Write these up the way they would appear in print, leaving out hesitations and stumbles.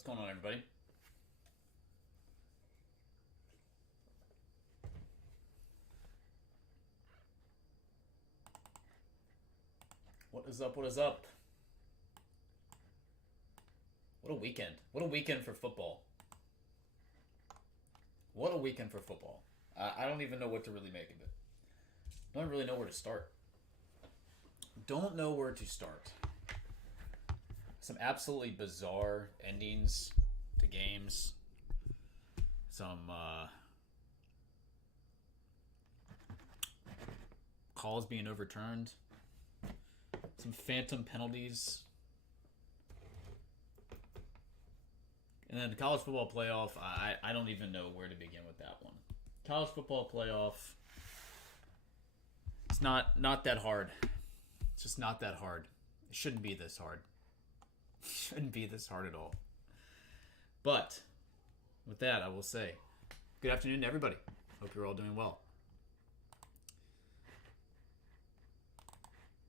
What's going on, everybody? What is up? What is up? What a weekend. What a weekend for football. What a weekend for football. I don't even know what to really make of it. Don't really know where to start. Don't know where to start. Some absolutely bizarre endings to games. Some calls being overturned. Some phantom penalties. And then the college football playoff, I don't even know where to begin with that one. College football playoff, it's not that hard. It's just not that hard. It shouldn't be this hard. It shouldn't be this hard at all. But with that, I will say good afternoon to everybody. Hope you're all doing well.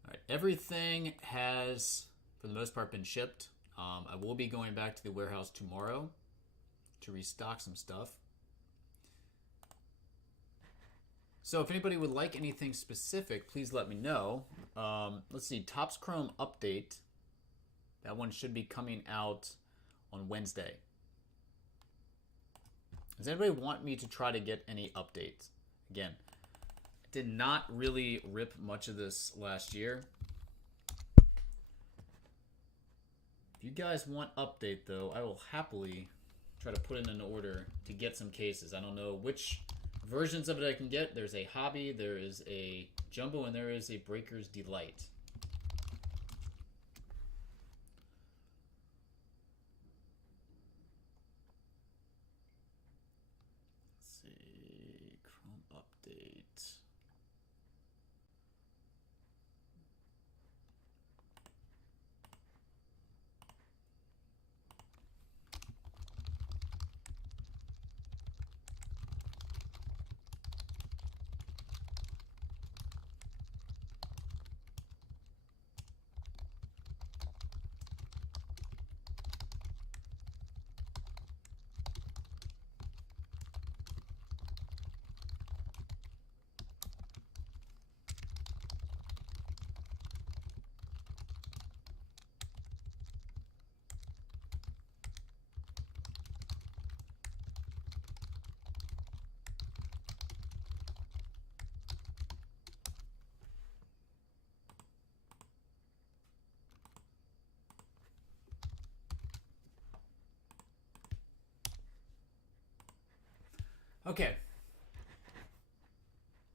All right, everything has, for the most part, been shipped. I will be going back to the warehouse tomorrow to restock some stuff. So if anybody would like anything specific, please let me know. Let's see, Topps Chrome update. That one should be coming out on Wednesday. Does anybody want me to try to get any updates? Again, I did not really rip much of this last year. If you guys want update, though, I will happily try to put in an order to get some cases. I don't know which versions of it I can get. There's a Hobby, there is a Jumbo, and there is a Breaker's Delight. Let's see, Chrome update. Okay.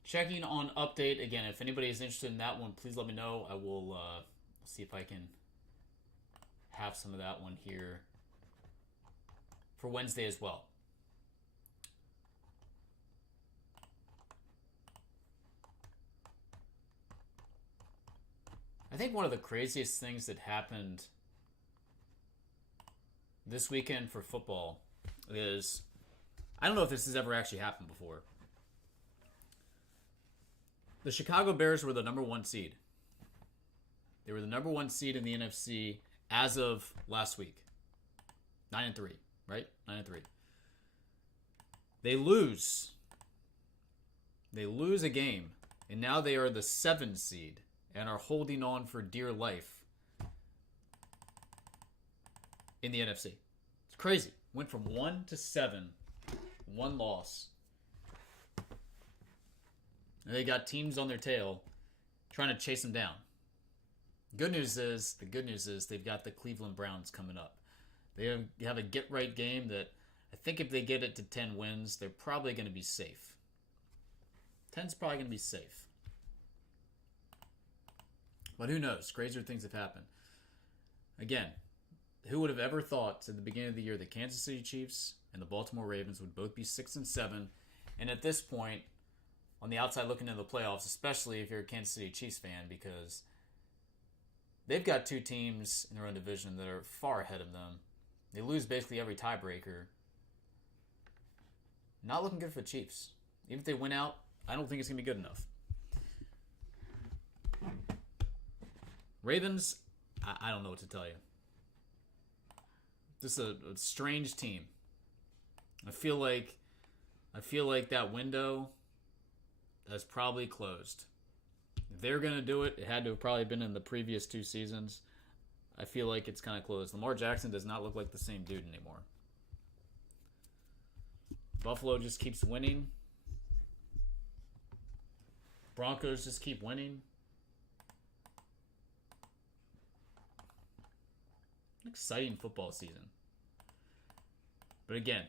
Checking on update. Again, if anybody is interested in that one, please let me know. I will see if I can have some of that one here for Wednesday as well. I think one of the craziest things that happened this weekend for football is, I don't know if this has ever actually happened before. The Chicago Bears were the number one seed. They were the number one seed in the NFC as of last week. 9-3, right? 9-3. They lose. They lose a game, and now they are the 7th seed and are holding on for dear life in the NFC. It's crazy. Went from 1 to 7. One loss. And they got teams on their tail trying to chase them down. The good news is they've got the Cleveland Browns coming up. They have a get-right game that I think if they get it to 10 wins, they're probably going to be safe. 10's probably going to be safe. But who knows? Crazier things have happened. Again, who would have ever thought at the beginning of the year the Kansas City Chiefs and the Baltimore Ravens would both be 6 and 7, and at this point, on the outside looking into the playoffs, especially if you're a Kansas City Chiefs fan, because they've got two teams in their own division that are far ahead of them. They lose basically every tiebreaker. Not looking good for the Chiefs. Even if they win out, I don't think it's going to be good enough. Ravens, I don't know what to tell you. Just a strange team. I feel like that window has probably closed. If they're going to do it, it had to have probably been in the previous 2 seasons. I feel like it's kind of closed. Lamar Jackson does not look like the same dude anymore. Buffalo just keeps winning. Broncos just keep winning. Exciting football season. But again,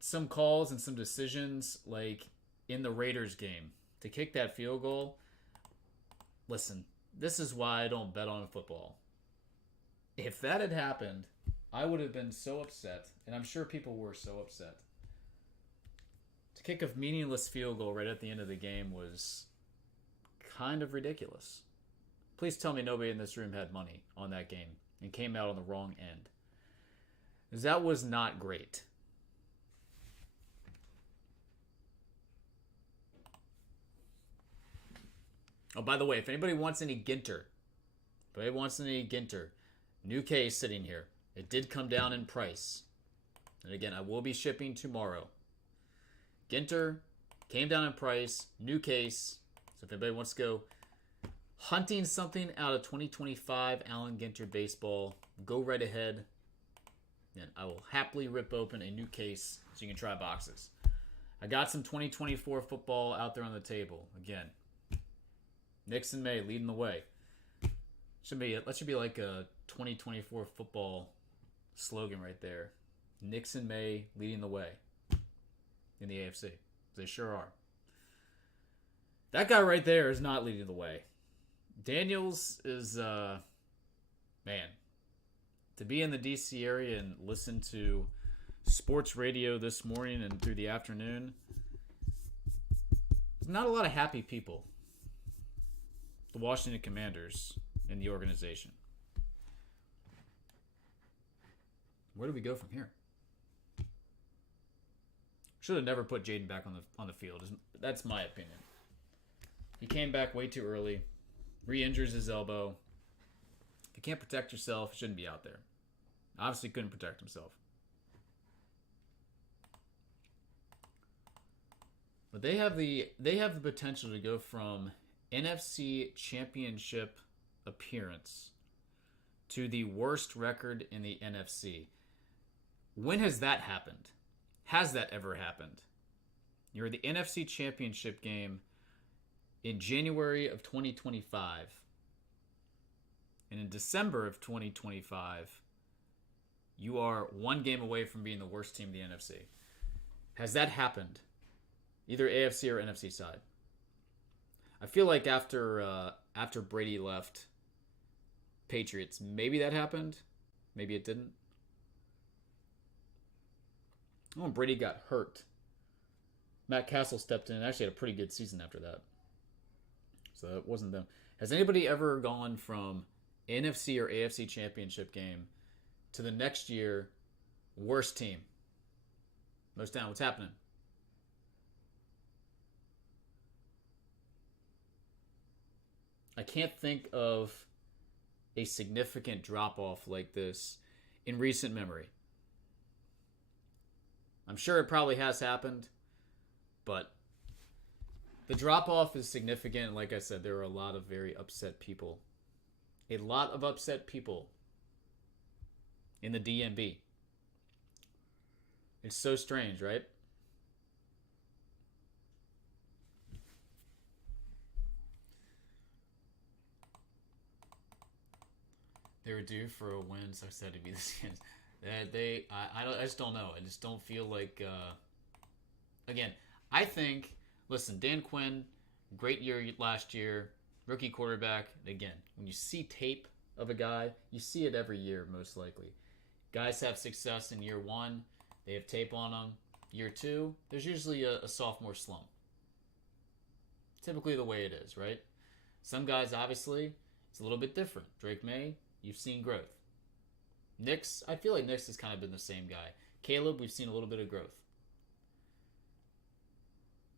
some calls and some decisions, like in the Raiders game, to kick that field goal. Listen, this is why I don't bet on football. If that had happened, I would have been so upset, and I'm sure people were so upset. To kick a meaningless field goal right at the end of the game was kind of ridiculous. Please tell me nobody in this room had money on that game and came out on the wrong end. Because that was not great. Oh, by the way, if anybody wants any Ginter, new case sitting here. It did come down in price. And again, I will be shipping tomorrow. Ginter came down in price, new case. So if anybody wants to go hunting something out of 2025 Allen Ginter baseball, go right ahead. And I will happily rip open a new case so you can try boxes. I got some 2024 football out there on the table. Again, Nixon May leading the way. That should be like a 2024 football slogan right there. Nixon May leading the way in the AFC. They sure are. That guy right there is not leading the way. Daniels is, man, to be in the DC area and listen to sports radio this morning and through the afternoon, not a lot of happy people. The Washington Commanders in the organization. Where do we go from here? Should have never put Jaden back on the field. That's my opinion. He came back way too early, re-injures his elbow. If you can't protect yourself, you shouldn't be out there. Obviously couldn't protect himself. But they have the potential to go from NFC Championship appearance to the worst record in the NFC. When has that happened? Has that ever happened? You're at the NFC Championship game in January of 2025. And in December of 2025, you are one game away from being the worst team in the NFC. Has that happened? Either AFC or NFC side. I feel like after Brady left Patriots, maybe that happened. Maybe it didn't. When Brady got hurt, Matt Castle stepped in and actually had a pretty good season after that. So it wasn't them. Has anybody ever gone from NFC or AFC championship game to the next year, worst team? Most down. What's happening? I can't think of a significant drop-off like this in recent memory. I'm sure it probably has happened, but the drop-off is significant. Like I said, there are a lot of very upset people. A lot of upset people in the DMB. It's so strange, right? They were due for a win, so I said to be the Skins. I just don't know. I just don't feel like. Again, I think. Listen, Dan Quinn, great year last year, rookie quarterback. Again, when you see tape of a guy, you see it every year, most likely. Guys have success in year one. They have tape on them. Year two, there's usually a sophomore slump. Typically the way it is, right? Some guys, obviously, it's a little bit different. Drake May, you've seen growth. Nix, I feel like Nix has kind of been the same guy. Caleb, we've seen a little bit of growth.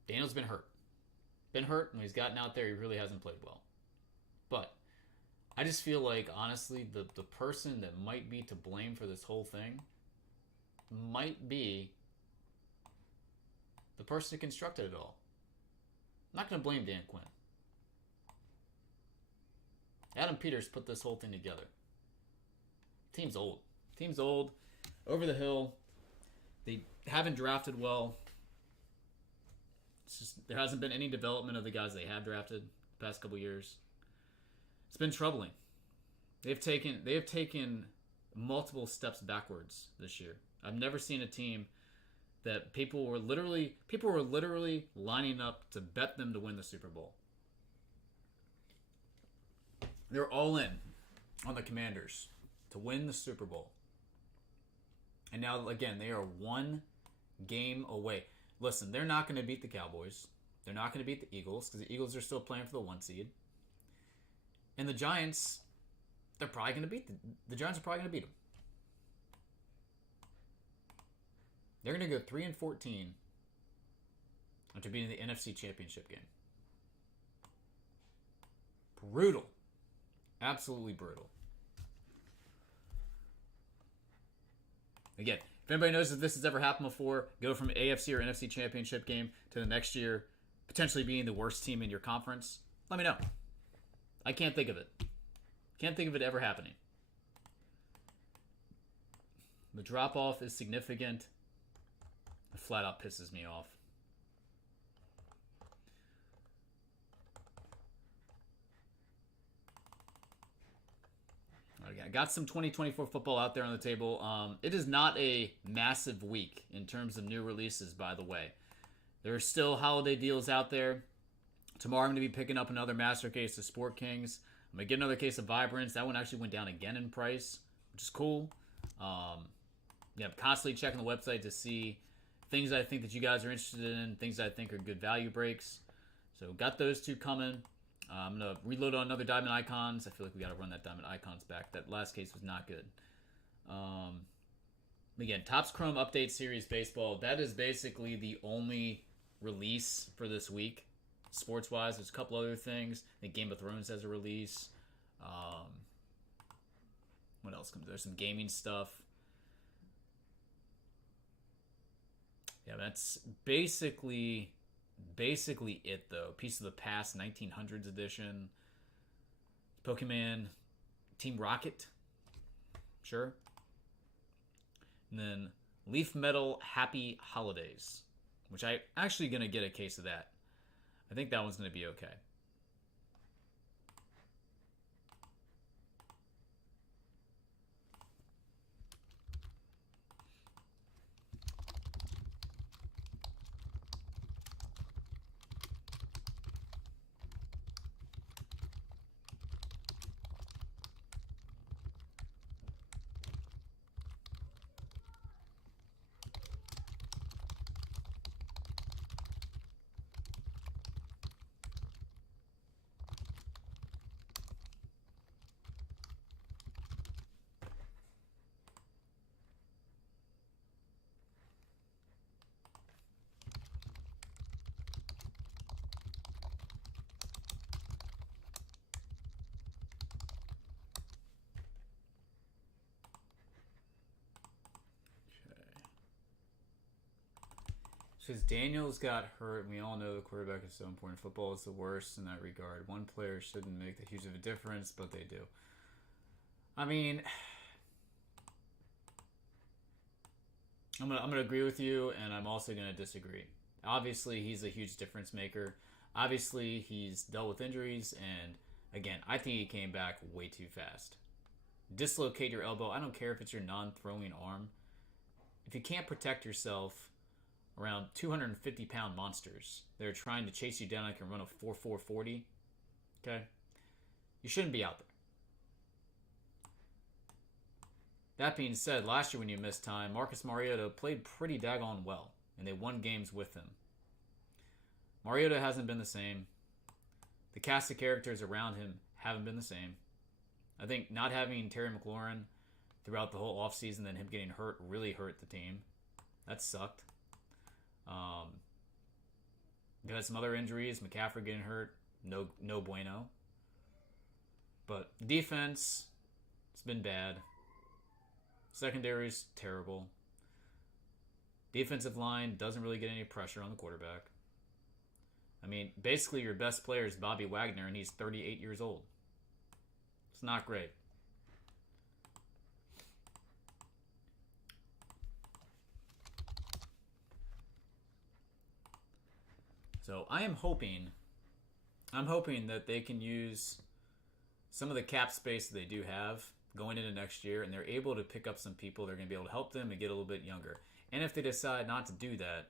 Daniel's been hurt. And when he's gotten out there, he really hasn't played well. But I just feel like, honestly, the person that might be to blame for this whole thing might be the person who constructed it all. I'm not going to blame Dan Quinn. Adam Peters put this whole thing together. Team's old. Team's old. Over the hill. They haven't drafted well. It's just, there hasn't been any development of the guys they have drafted the past couple years. It's been troubling. They have taken multiple steps backwards this year. I've never seen a team that people were literally lining up to bet them to win the Super Bowl. They're all in on the Commanders to win the Super Bowl. And now, again, they are one game away. Listen, they're not going to beat the Cowboys. They're not going to beat the Eagles because the Eagles are still playing for the 1 seed. And the Giants, they're probably going to beat the Giants are probably going to beat them. They're going to go 3-14 after beating the NFC Championship game. Brutal. Absolutely brutal. Again, if anybody knows if this has ever happened before, go from AFC or NFC Championship game to the next year potentially being the worst team in your conference, let me know. I can't think of it. Can't think of it ever happening. The drop-off is significant. It flat out pisses me off. I got some 2024 football out there on the table. It is not a massive week in terms of new releases, by the way. There are still holiday deals out there. Tomorrow I'm going to be picking up another master case of Sport Kings. I'm going to get another case of Vibrance. That one actually went down again in price, which is cool. I'm constantly checking the website to see things I think that you guys are interested in, things I think are good value breaks. So got those two coming. I'm going to reload on another Diamond Icons. I feel like we got to run that Diamond Icons back. That last case was not good. Again, Topps Chrome Update Series Baseball. That is basically the only release for this week, sports-wise. There's a couple other things. I think Game of Thrones has a release. What else comes? There's some gaming stuff. Yeah, that's basically it, though. Piece of the Past 1900s edition. Pokemon Team Rocket. Sure. And then Leaf Metal Happy Holidays, which I actually going to get a case of that. I think that one's going to be okay. Because Daniels got hurt, and we all know the quarterback is so important. Football is the worst in that regard. One player shouldn't make that huge of a difference, but they do. I mean, I'm gonna agree with you, and I'm also gonna disagree. Obviously, he's a huge difference maker. Obviously, he's dealt with injuries, and again, I think he came back way too fast. Dislocate your elbow. I don't care if it's your non-throwing arm. If you can't protect yourself around 250-pound monsters that are trying to chase you down like a run of 4.40, okay? You shouldn't be out there. That being said, last year when you missed time, Marcus Mariota played pretty daggone well, and they won games with him. Mariota hasn't been the same. The cast of characters around him haven't been the same. I think not having Terry McLaurin throughout the whole offseason, then him getting hurt, really hurt the team. That sucked. You had some other injuries. McCaffrey getting hurt. No bueno. But defense, it's been bad. Secondary's terrible. Defensive line doesn't really get any pressure on the quarterback. I mean, basically your best player is Bobby Wagner, and he's 38 years old. It's not great. So I'm hoping that they can use some of the cap space that they do have going into next year, and they're able to pick up some people that are going to be able to help them and get a little bit younger. And if they decide not to do that,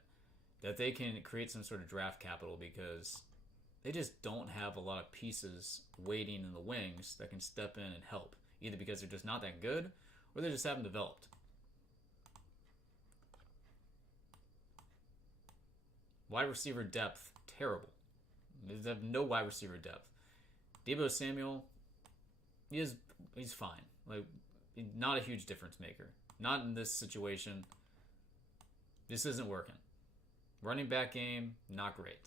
that they can create some sort of draft capital, because they just don't have a lot of pieces waiting in the wings that can step in and help, either because they're just not that good or they just haven't developed. Wide receiver depth, terrible. They have no wide receiver depth. Deebo Samuel, he's fine. Like, not a huge difference maker. Not in this situation. This isn't working. Running back game, not great.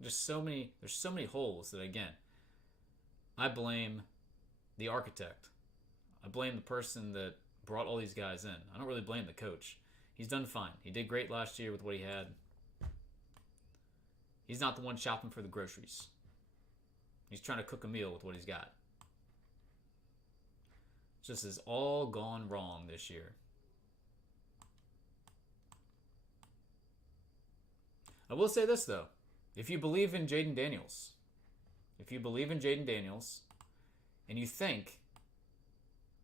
There's so many holes that, again, I blame the architect. I blame the person that brought all these guys in. I don't really blame the coach. He's done fine. He did great last year with what he had. He's not the one shopping for the groceries. He's trying to cook a meal with what he's got. It just has all gone wrong this year. I will say this, though. If you believe in Jaden Daniels, and you think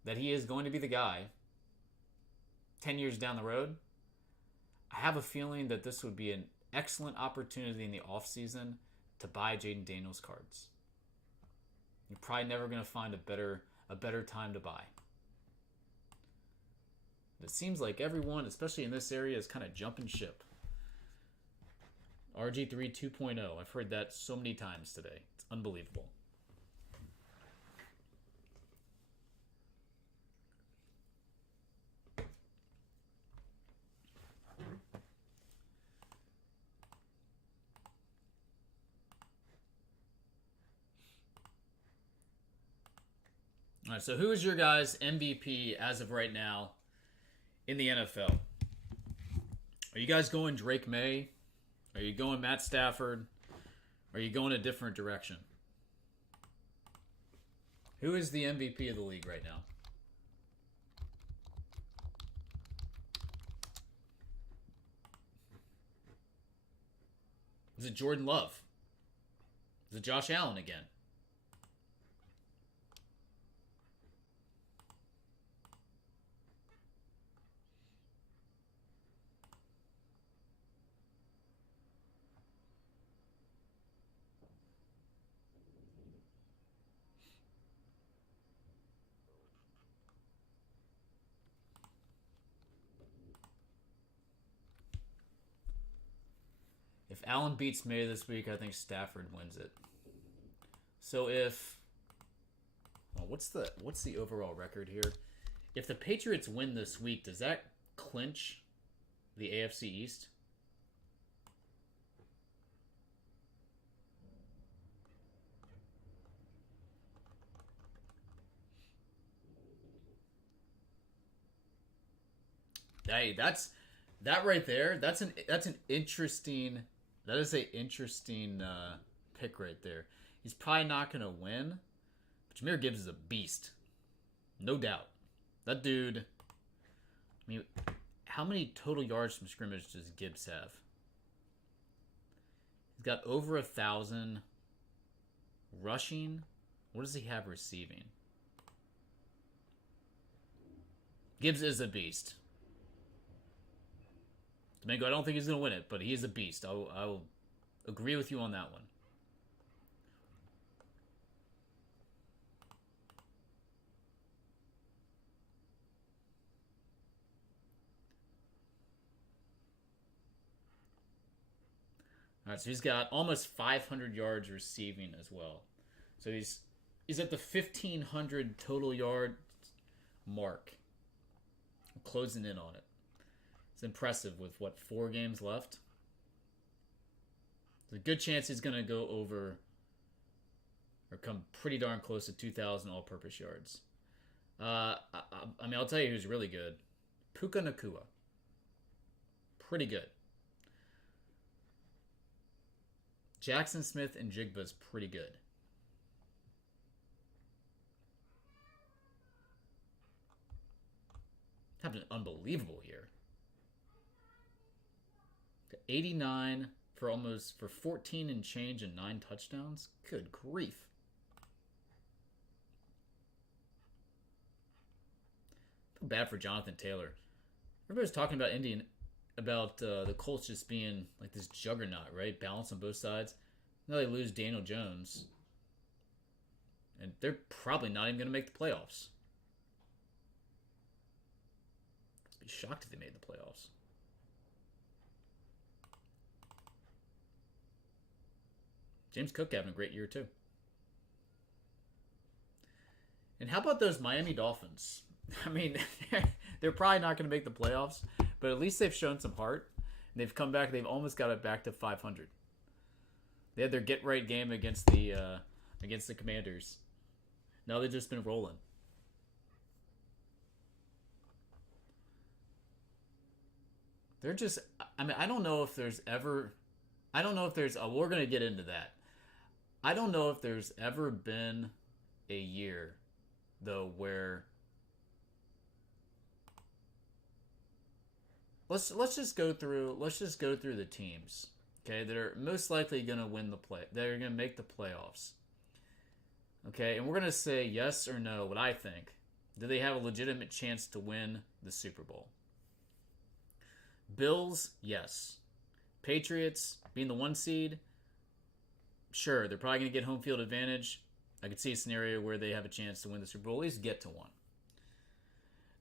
that he is going to be the guy 10 years down the road, I have a feeling that this would be an excellent opportunity in the offseason to buy Jaden Daniels cards. You're probably never going to find a better time to buy. It seems like everyone, especially in this area, is kind of jumping ship. RG3 2.0. I've heard that so many times today. It's unbelievable. All right, so who is your guys' MVP as of right now in the NFL? Are you guys going Drake May? Are you going Matt Stafford? Are you going a different direction? Who is the MVP of the league right now? Is it Jordan Love? Is it Josh Allen again? If Allen beats May this week, I think Stafford wins it. So if... well, what's the overall record here? If the Patriots win this week, does that clinch the AFC East? Hey, that right there. That is an interesting pick right there. He's probably not gonna win, but Jahmyr Gibbs is a beast, no doubt. That dude. I mean, how many total yards from scrimmage does Gibbs have? He's got over 1,000 rushing. What does he have receiving? Gibbs is a beast. Domingo, I don't think he's going to win it, but he is a beast. I will agree with you on that one. All right, so he's got almost 500 yards receiving as well. So he's at the 1,500 total yard mark. I'm closing in on it. It's impressive with, 4 games left? There's a good chance he's going to go over, or come pretty darn close to 2,000 all-purpose yards. I mean, I'll tell you who's really good. Puka Nakua. Pretty good. Jackson Smith and Jigba's pretty good. Having an unbelievable year. 89 for 14 and change and 9 touchdowns. Good grief. I feel bad for Jonathan Taylor. Everybody's talking about the Colts just being like this juggernaut, right? Balance on both sides. Now they lose Daniel Jones. And they're probably not even going to make the playoffs. I'd be shocked if they made the playoffs. James Cook having a great year too. And how about those Miami Dolphins? I mean, they're probably not going to make the playoffs, but at least they've shown some heart. They've come back. They've almost got it back to 500. They had their get-right game against the Commanders. Now they've just been rolling. They're just... I mean, I don't know if there's... we're going to get into that. I don't know if there's ever been a year, though, where... Let's just go through the teams, okay, that are most likely going to win that are going to make the playoffs. Okay, and we're going to say yes or no, what I think. Do they have a legitimate chance to win the Super Bowl? Bills, yes. Patriots, being the 1 seed, sure, they're probably going to get home field advantage. I could see a scenario where they have a chance to win the Super Bowl, at least get to one.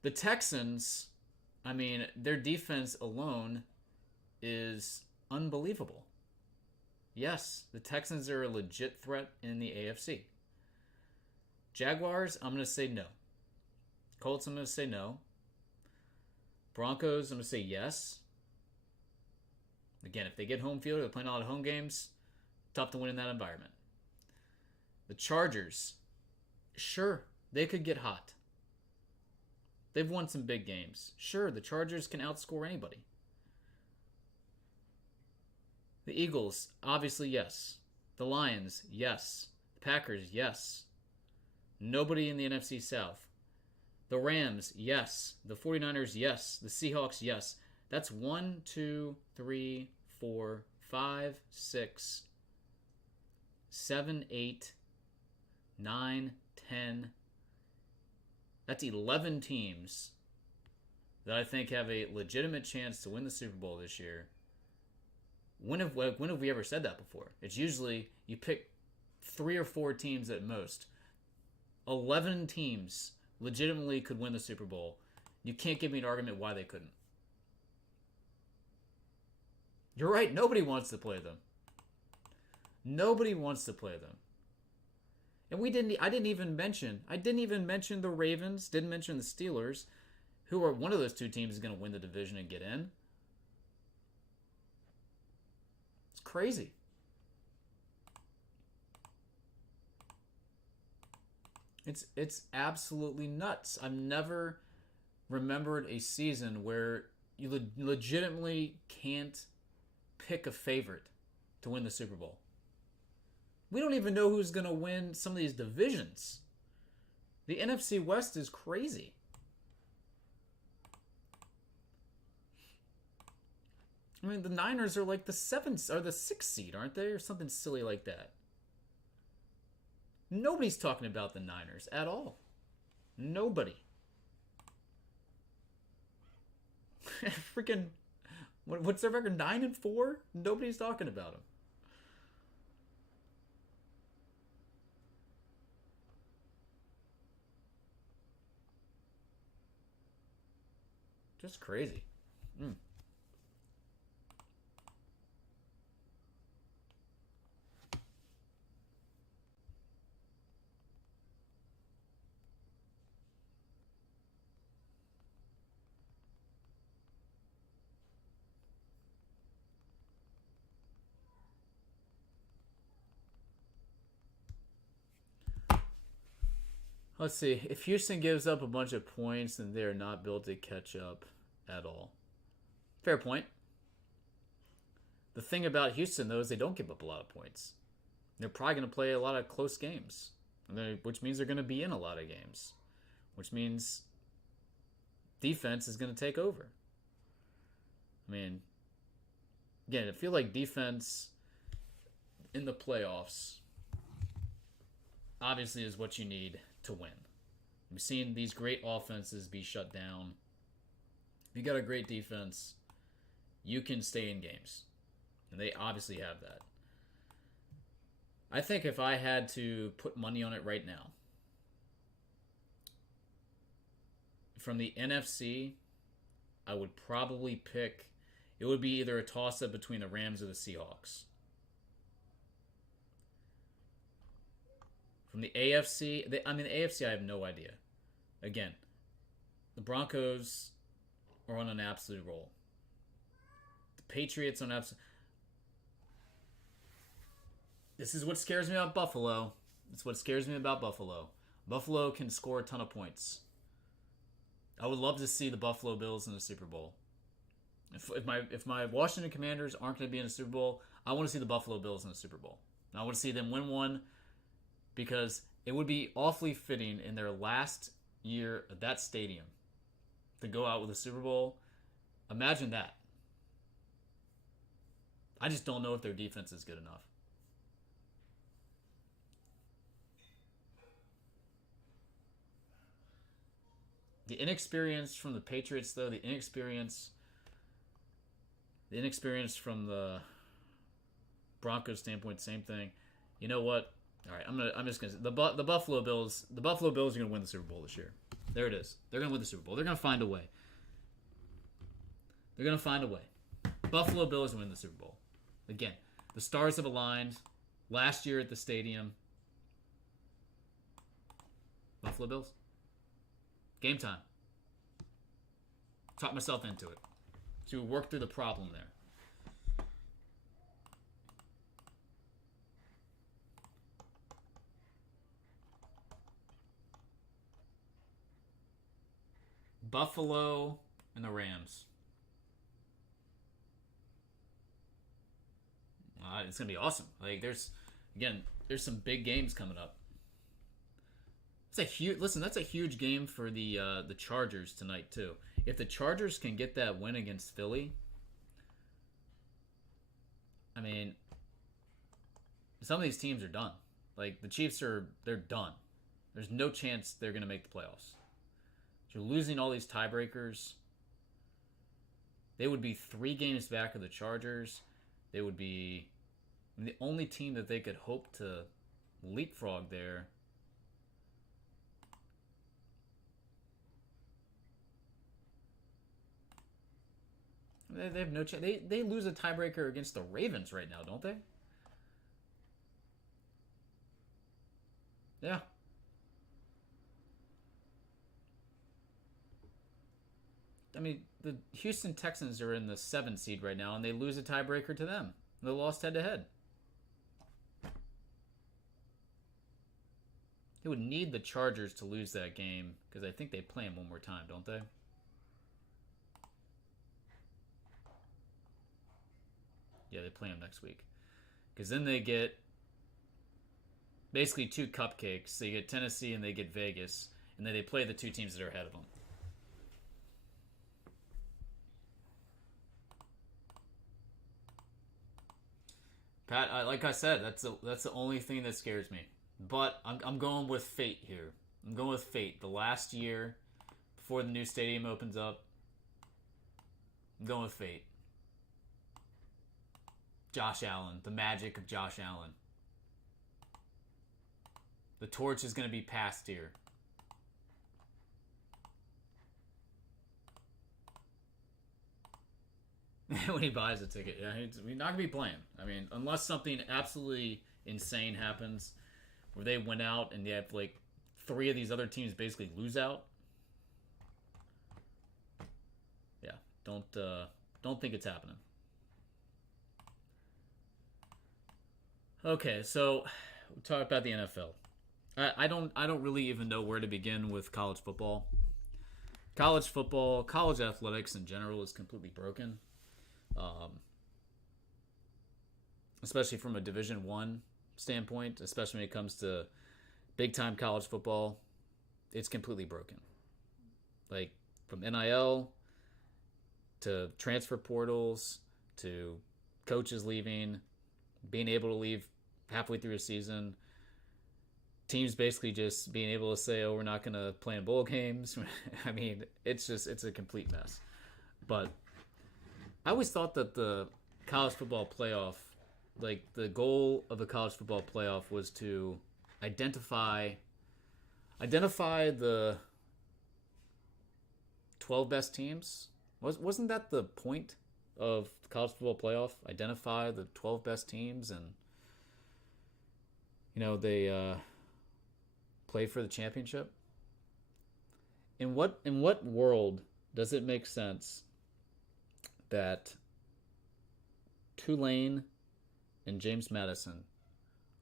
The Texans, I mean, their defense alone is unbelievable. Yes, the Texans are a legit threat in the AFC. Jaguars, I'm going to say no. Colts, I'm going to say no. Broncos, I'm going to say yes. Again, if they get home field, they're playing a lot of home games, tough to win in that environment. The Chargers, sure, they could get hot. They've won some big games. Sure, the Chargers can outscore anybody. The Eagles, obviously, yes. The Lions, yes. The Packers, yes. Nobody in the NFC South. The Rams, yes. The 49ers, yes. The Seahawks, yes. That's 1, 2, 3, 4, 5, 6, 7, 8, 9, 10. That's 11 teams that I think have a legitimate chance to win the Super Bowl this year. When have we ever said that before? It's usually you pick 3 or 4 teams at most. 11 teams legitimately could win the Super Bowl. You can't give me an argument why they couldn't. You're right. Nobody wants to play them. Nobody wants to play them. And I didn't even mention the Ravens, didn't mention the Steelers, who are one of those two teams is going to win the division and get in. It's crazy. It's absolutely nuts. I've never remembered a season where you legitimately can't pick a favorite to win the Super Bowl. We don't even know who's going to win some of these divisions. The NFC West is crazy. I mean, the Niners are like the 7th or the 6th seed, aren't they? Or something silly like that. Nobody's talking about the Niners at all. Nobody. Freaking, what's their record? 9-4? Nobody's talking about them. Just crazy. Let's see. If Houston gives up a bunch of points, then they're not built to catch up at all. Fair point. The thing about Houston, though, is they don't give up a lot of points. They're probably going to play a lot of close games, which means they're going to be in a lot of games, which means defense is going to take over. I mean, again, I feel like defense in the playoffs obviously is what you need to win. We've seen these great offenses be shut down. If you got a great defense, you can stay in games. And they obviously have that. I think if I had to put money on it right now, from the NFC, I would probably pick, it would be either a toss-up between the Rams or the Seahawks. From the AFC, the AFC I have no idea. Again, the Broncos are on an absolute roll. The Patriots on absolute... This is what scares me about Buffalo. It's what scares me about Buffalo. Buffalo can score a ton of points. I would love to see the Buffalo Bills in the Super Bowl. If my Washington Commanders aren't going to be in the Super Bowl, I want to see the Buffalo Bills in the Super Bowl. And I want to see them win one because it would be awfully fitting in their last year at that stadium to go out with a Super Bowl. Imagine that. I just don't know if their defense is good enough. The inexperience from the Patriots, though, the inexperience from the Broncos standpoint, same thing. You know what? All right, I'm just gonna say the Buffalo Bills. The Buffalo Bills are gonna win the Super Bowl this year. There it is. They're gonna win the Super Bowl. They're gonna find a way. They're gonna find a way. Buffalo Bills win the Super Bowl. Again, the stars have aligned. Last year at the stadium. Buffalo Bills. Game time. Talk myself into it. To work through the problem there. Buffalo and the Rams. It's gonna be awesome. Like there's some big games coming up. That's a huge game for the Chargers tonight too. If the Chargers can get that win against Philly, I mean, some of these teams are done. Like the Chiefs they're done. There's no chance they're going to make the playoffs. You're losing all these tiebreakers. They would be 3 games back of the Chargers. They would be the only team that they could hope to leapfrog there. They have no chance. They lose a tiebreaker against the Ravens right now, don't they? Yeah. I mean, the Houston Texans are in the 7th seed right now, and they lose a tiebreaker to them. They lost head-to-head. They would need the Chargers to lose that game, because I think they play them one more time, don't they? Yeah, they play them next week. Because then they get basically 2 cupcakes. They get Tennessee and they get Vegas. And then they play the 2 teams that are ahead of them. Pat, like I said, that's the only thing that scares me. But I'm going with fate here. I'm going with fate. The last year, before the new stadium opens up, I'm going with fate. Josh Allen. The magic of Josh Allen. The torch is going to be passed here. When he buys a ticket. Yeah, he's not going to be playing. I mean, unless something absolutely insane happens where they went out and they have like 3 of these other teams basically lose out. Yeah, don't think it's happening. Okay, so we'll talk about the NFL. I don't really even know where to begin with college football. College football, college athletics in general is completely broken. Um, Especially from a Division One standpoint, especially when it comes to big time college football, it's completely broken. Like from NIL to transfer portals to coaches leaving, being able to leave halfway through a season, teams basically just being able to say, "Oh, we're not going to play in bowl games." I mean, it's a complete mess. But I always thought that the college football playoff, like the goal of the college football playoff, was to identify the 12 best teams. Wasn't that the point of the college football playoff? Identify the 12 best teams, and they play for the championship. In what world does it make sense that Tulane and James Madison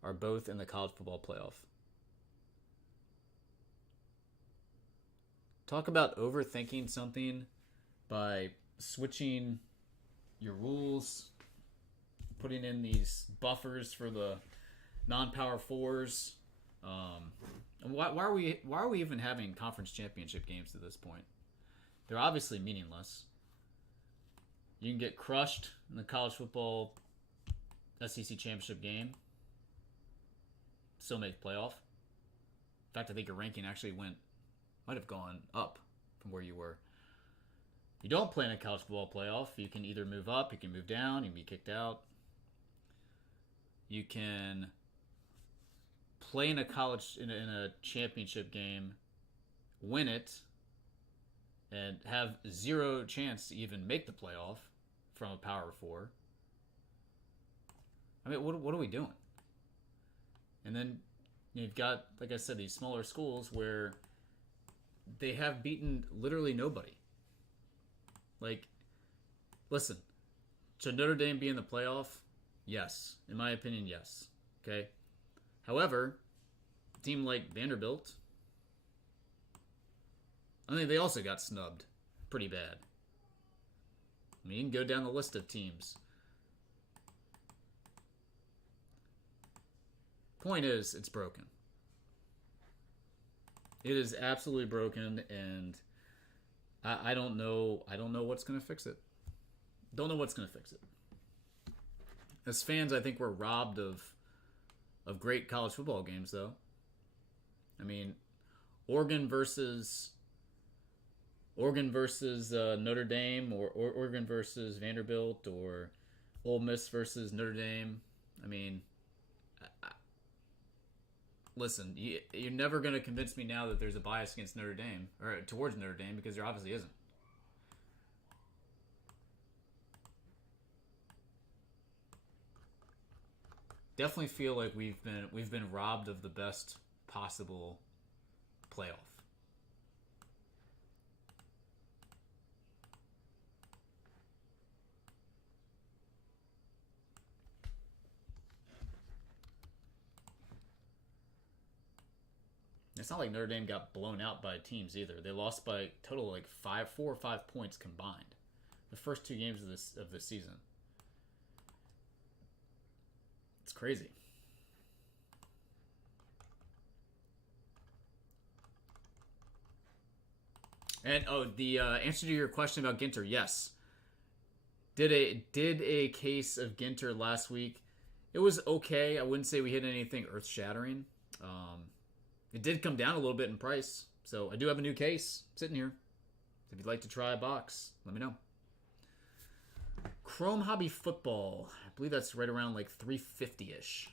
are both in the college football playoff? Talk about overthinking something by switching your rules, putting in these buffers for the non-power fours. And why are we even having conference championship games at this point? They're obviously meaningless. You can get crushed in the college football SEC championship game, still make playoff. In fact, I think your ranking actually might have gone up from where you were. You don't play in a college football playoff, you can either move up, you can move down, you can be kicked out. You can play in a championship game, win it, and have zero chance to even make the playoff from a Power 4. I mean, what are we doing? And then you've got, like I said, these smaller schools where they have beaten literally nobody. Like, listen, should Notre Dame be in the playoff? Yes. In my opinion, yes. Okay? However, a team like Vanderbilt, I think they also got snubbed pretty bad. I mean, you can go down the list of teams. Point is, it's broken. It is absolutely broken, and I don't know what's going to fix it. Don't know what's going to fix it. As fans, I think we're robbed of great college football games, though. I mean, Oregon versus Notre Dame, or Oregon versus Vanderbilt, or Ole Miss versus Notre Dame. I mean, listen, you're never going to convince me now that there's a bias against Notre Dame, or towards Notre Dame, because there obviously isn't. Definitely feel like we've been robbed of the best possible playoff. It's not like Notre Dame got blown out by teams either. They lost by a total of like 4 or 5 points combined. The first 2 games of this season. It's crazy. And the answer to your question about Ginter, yes. Did a case of Ginter last week. It was okay. I wouldn't say we hit anything earth shattering. It did come down a little bit in price, so I do have a new case sitting here. If you'd like to try a box, let me know. Chrome Hobby Football. I believe that's right around like $350-ish.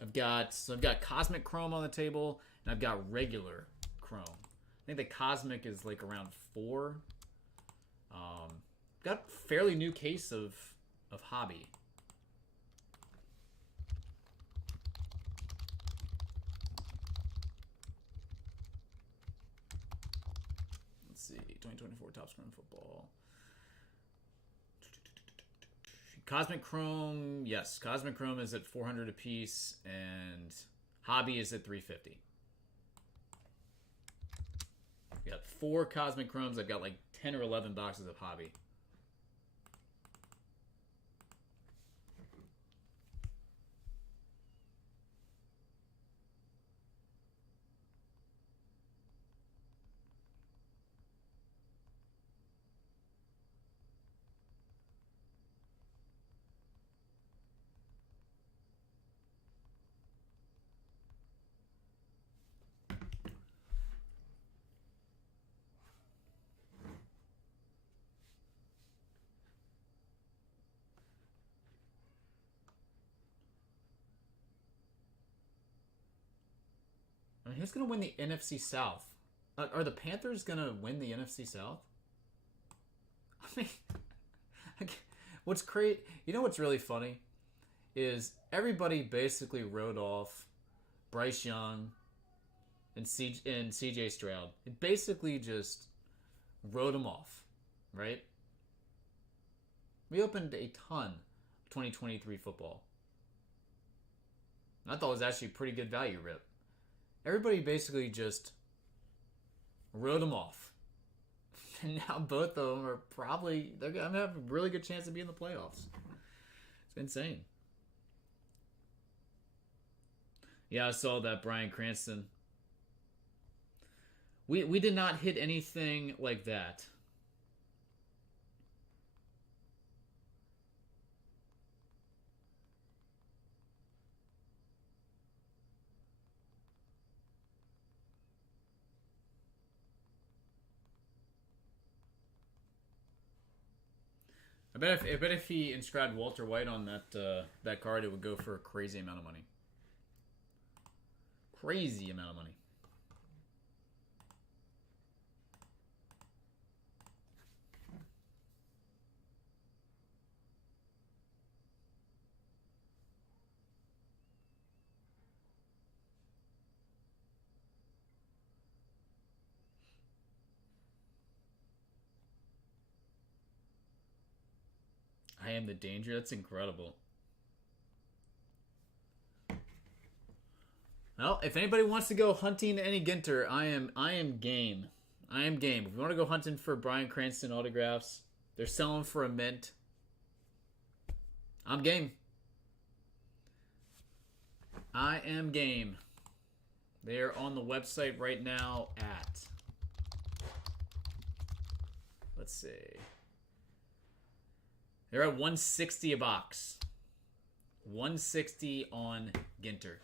I've got Cosmic Chrome on the table, and I've got regular Chrome. I think the Cosmic is like around $4. Got a fairly new case of Hobby. Let's see, 2024 Topps Chrome Football. Cosmic Chrome, yes. Cosmic Chrome is at $400 a piece, and Hobby is at 350. We got 4 Cosmic Chromes. I've got like 10 or 11 boxes of Hobby. I mean, who's going to win the NFC South? Are the Panthers going to win the NFC South? I mean, what's crazy? You know what's really funny is everybody basically wrote off Bryce Young and CJ Stroud. It basically just wrote them off, right? We opened a ton of 2023 football. I thought it was actually a pretty good value rip. Everybody basically just wrote them off. And now both of them are probably... they're going to have a really good chance to be in the playoffs. It's insane. Yeah, I saw that, Bryan Cranston. We did not hit anything like that. I bet if he inscribed Walter White on that card, it would go for a crazy amount of money. Crazy amount of money. I am the danger. That's incredible. Well, if anybody wants to go hunting any Ginter, I am game. I am game. If you want to go hunting for Bryan Cranston autographs, they're selling for a mint. I'm game. I am game. They're on the website right now at... let's see. They're at $160 a box. $160 on Ginter.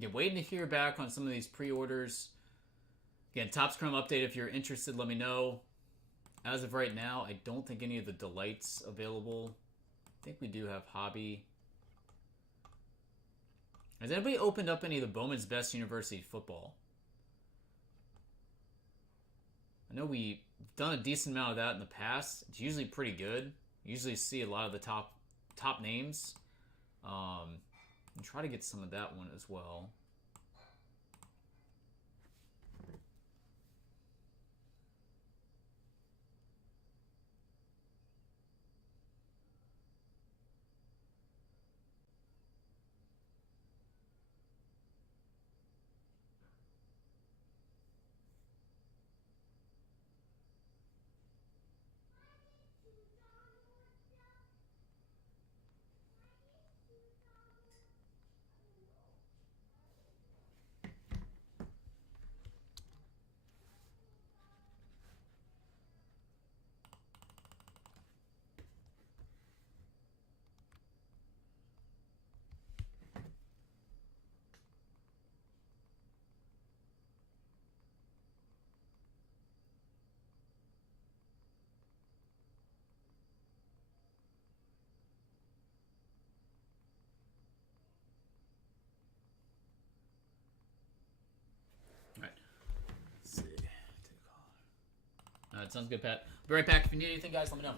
Again, waiting to hear back on some of these pre-orders. Again, Topps Chrome update. If you're interested, let me know. As of right now, I don't think any of the Delights available. I think we do have Hobby. Has anybody opened up any of the Bowman's Best University Football? I know we've done a decent amount of that in the past. It's usually pretty good. You usually see a lot of the top names. And try to get some of that one as well. Alright, sounds good, Pat. Be right back. If you need anything, guys, let me know.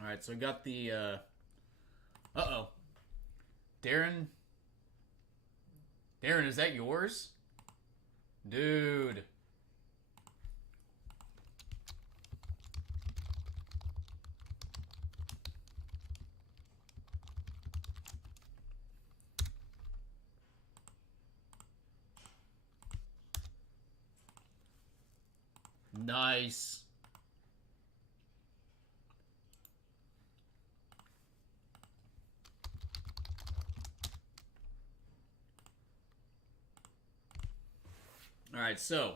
All right, so we got the. Uh-oh. Darren. Darren, is that yours? Dude. Nice. All right, so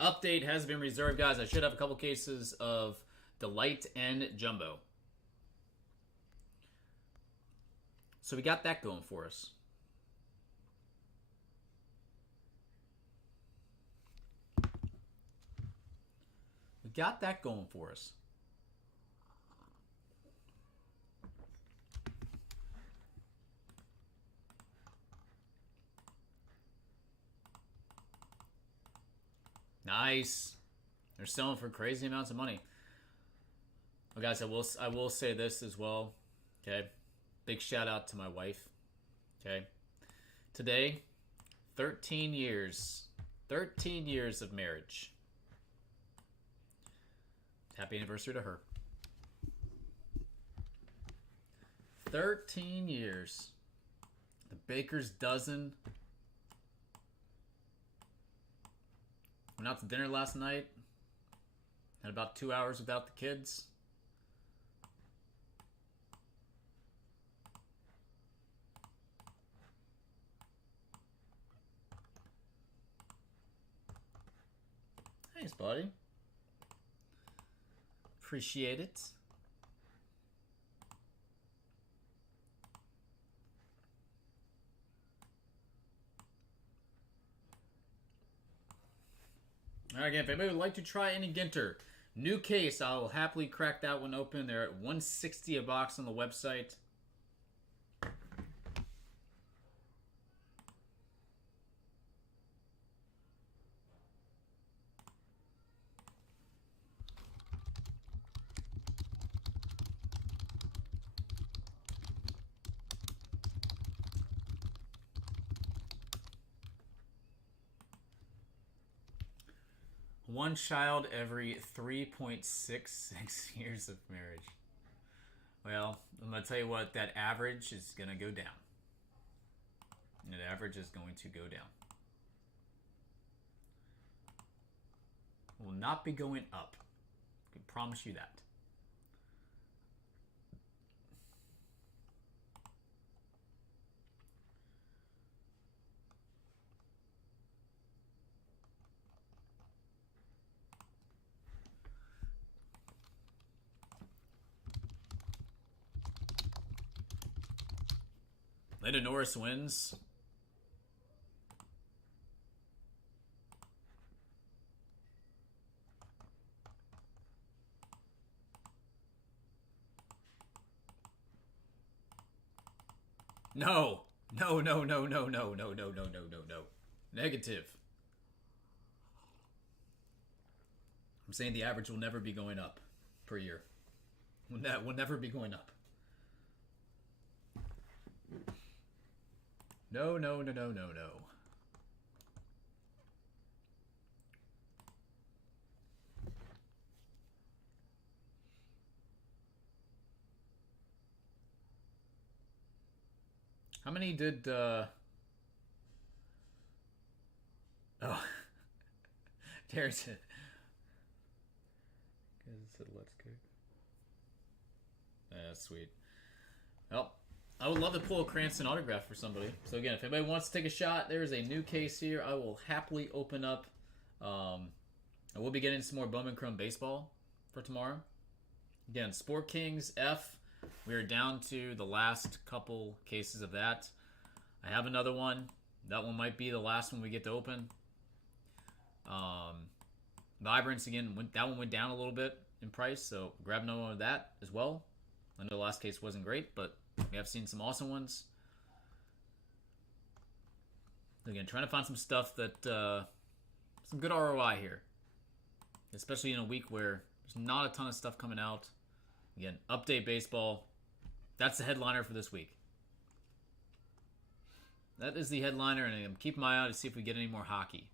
update has been reserved, guys. I should have a couple cases of Delight and Jumbo. So we got that going for us. We got that going for us. Nice. They're selling for crazy amounts of money. Well, guys, I will say this as well. Okay. Big shout out to my wife. Okay. Today, 13 years. 13 years of marriage. Happy anniversary to her. 13 years. The baker's dozen. Went out to dinner last night. Had about 2 hours without the kids. Thanks, buddy. Appreciate it. Alright, again, if anybody would like to try any Ginter, new case, I will happily crack that one open. They're at $160 a box on the website. One child every 3.66 years of marriage. Well, I'm going to tell you what, that average is going to go down. That average is going to go down. It will not be going up. I can promise you that. Donruss wins. No. No, no, no, no, no, no, no, no, no, no, no. Negative. I'm saying the average will never be going up per year. Will never be going up. No, no, no, no, no, no. How many did, Oh. There's it. Let's go. That's sweet. Well, I would love to pull a Cranston autograph for somebody. So again, if anybody wants to take a shot, there's a new case here. I will happily open up. I will be getting some more Bowman Chrome baseball for tomorrow. Again, Sport Kings F. We are down to the last couple cases of that. I have another one. That one might be the last one we get to open. Vibrance, again, that one went down a little bit in price, so grab another one of that as well. I know the last case wasn't great, but we have seen some awesome ones. Again, trying to find some stuff that, some good ROI here. Especially in a week where there's not a ton of stuff coming out. Again, update baseball. That's the headliner for this week. That is the headliner, and I'm keeping my eye to see if we get any more hockey.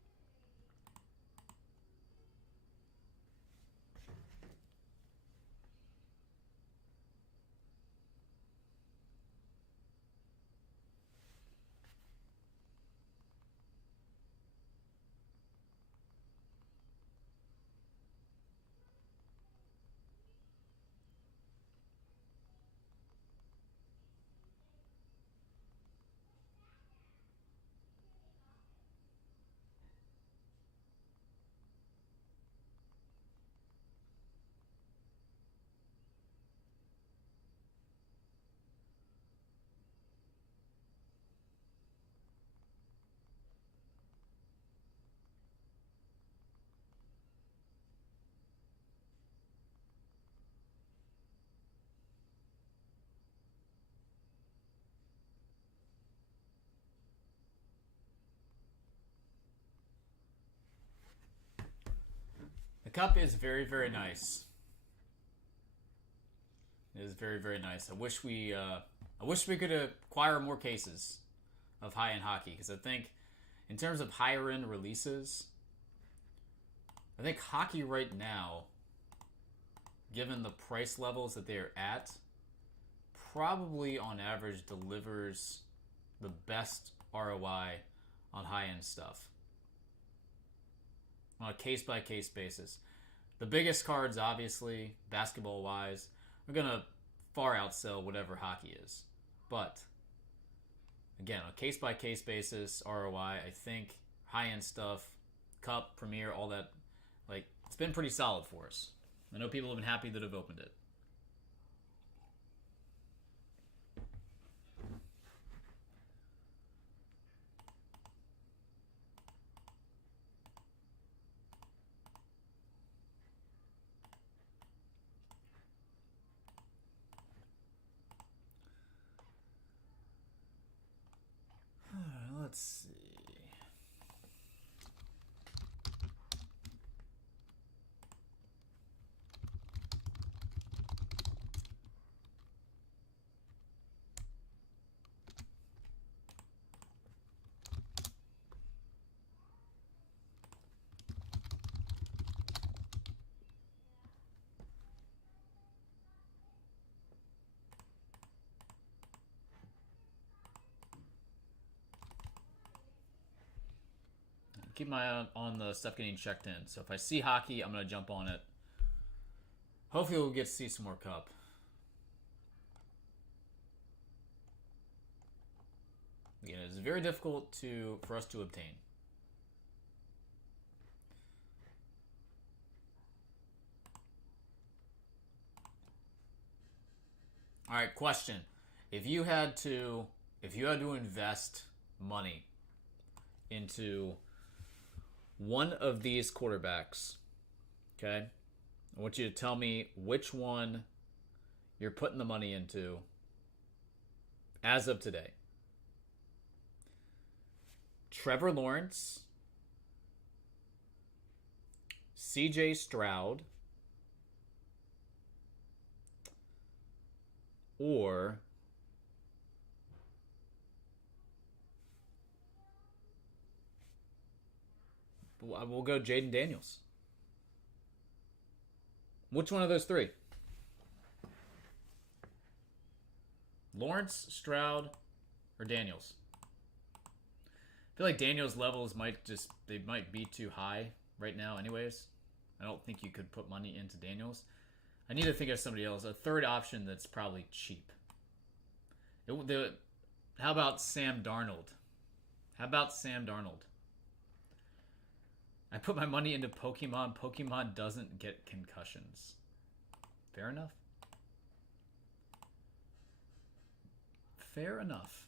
The cup is very, very nice. It is very, very nice. I wish we could acquire more cases of high-end hockey, because I think in terms of higher-end releases, I think hockey right now, given the price levels that they're at, probably on average delivers the best ROI on high-end stuff on a case-by-case basis. The biggest cards, obviously, basketball-wise, are going to far outsell whatever hockey is. But, again, on a case-by-case basis, ROI, I think high-end stuff, Cup, Premier, all that, like, it's been pretty solid for us. I know people have been happy that I've opened it. Let's see. Keep my eye on the stuff getting checked in. So if I see hockey, I'm going to jump on it. Hopefully we'll get to see some more Cup. Again, it's very difficult for us to obtain. All right, question. If you had to invest money into one of these quarterbacks, okay? I want you to tell me which one you're putting the money into as of today. Trevor Lawrence, CJ Stroud, or we'll go Jaden Daniels. Which one of those three? Lawrence, Stroud, or Daniels? I feel like Daniels' levels might be too high right now anyways. I don't think you could put money into Daniels. I need to think of somebody else. A third option that's probably cheap. How about Sam Darnold? I put my money into Pokemon. Pokemon doesn't get concussions. Fair enough. Fair enough.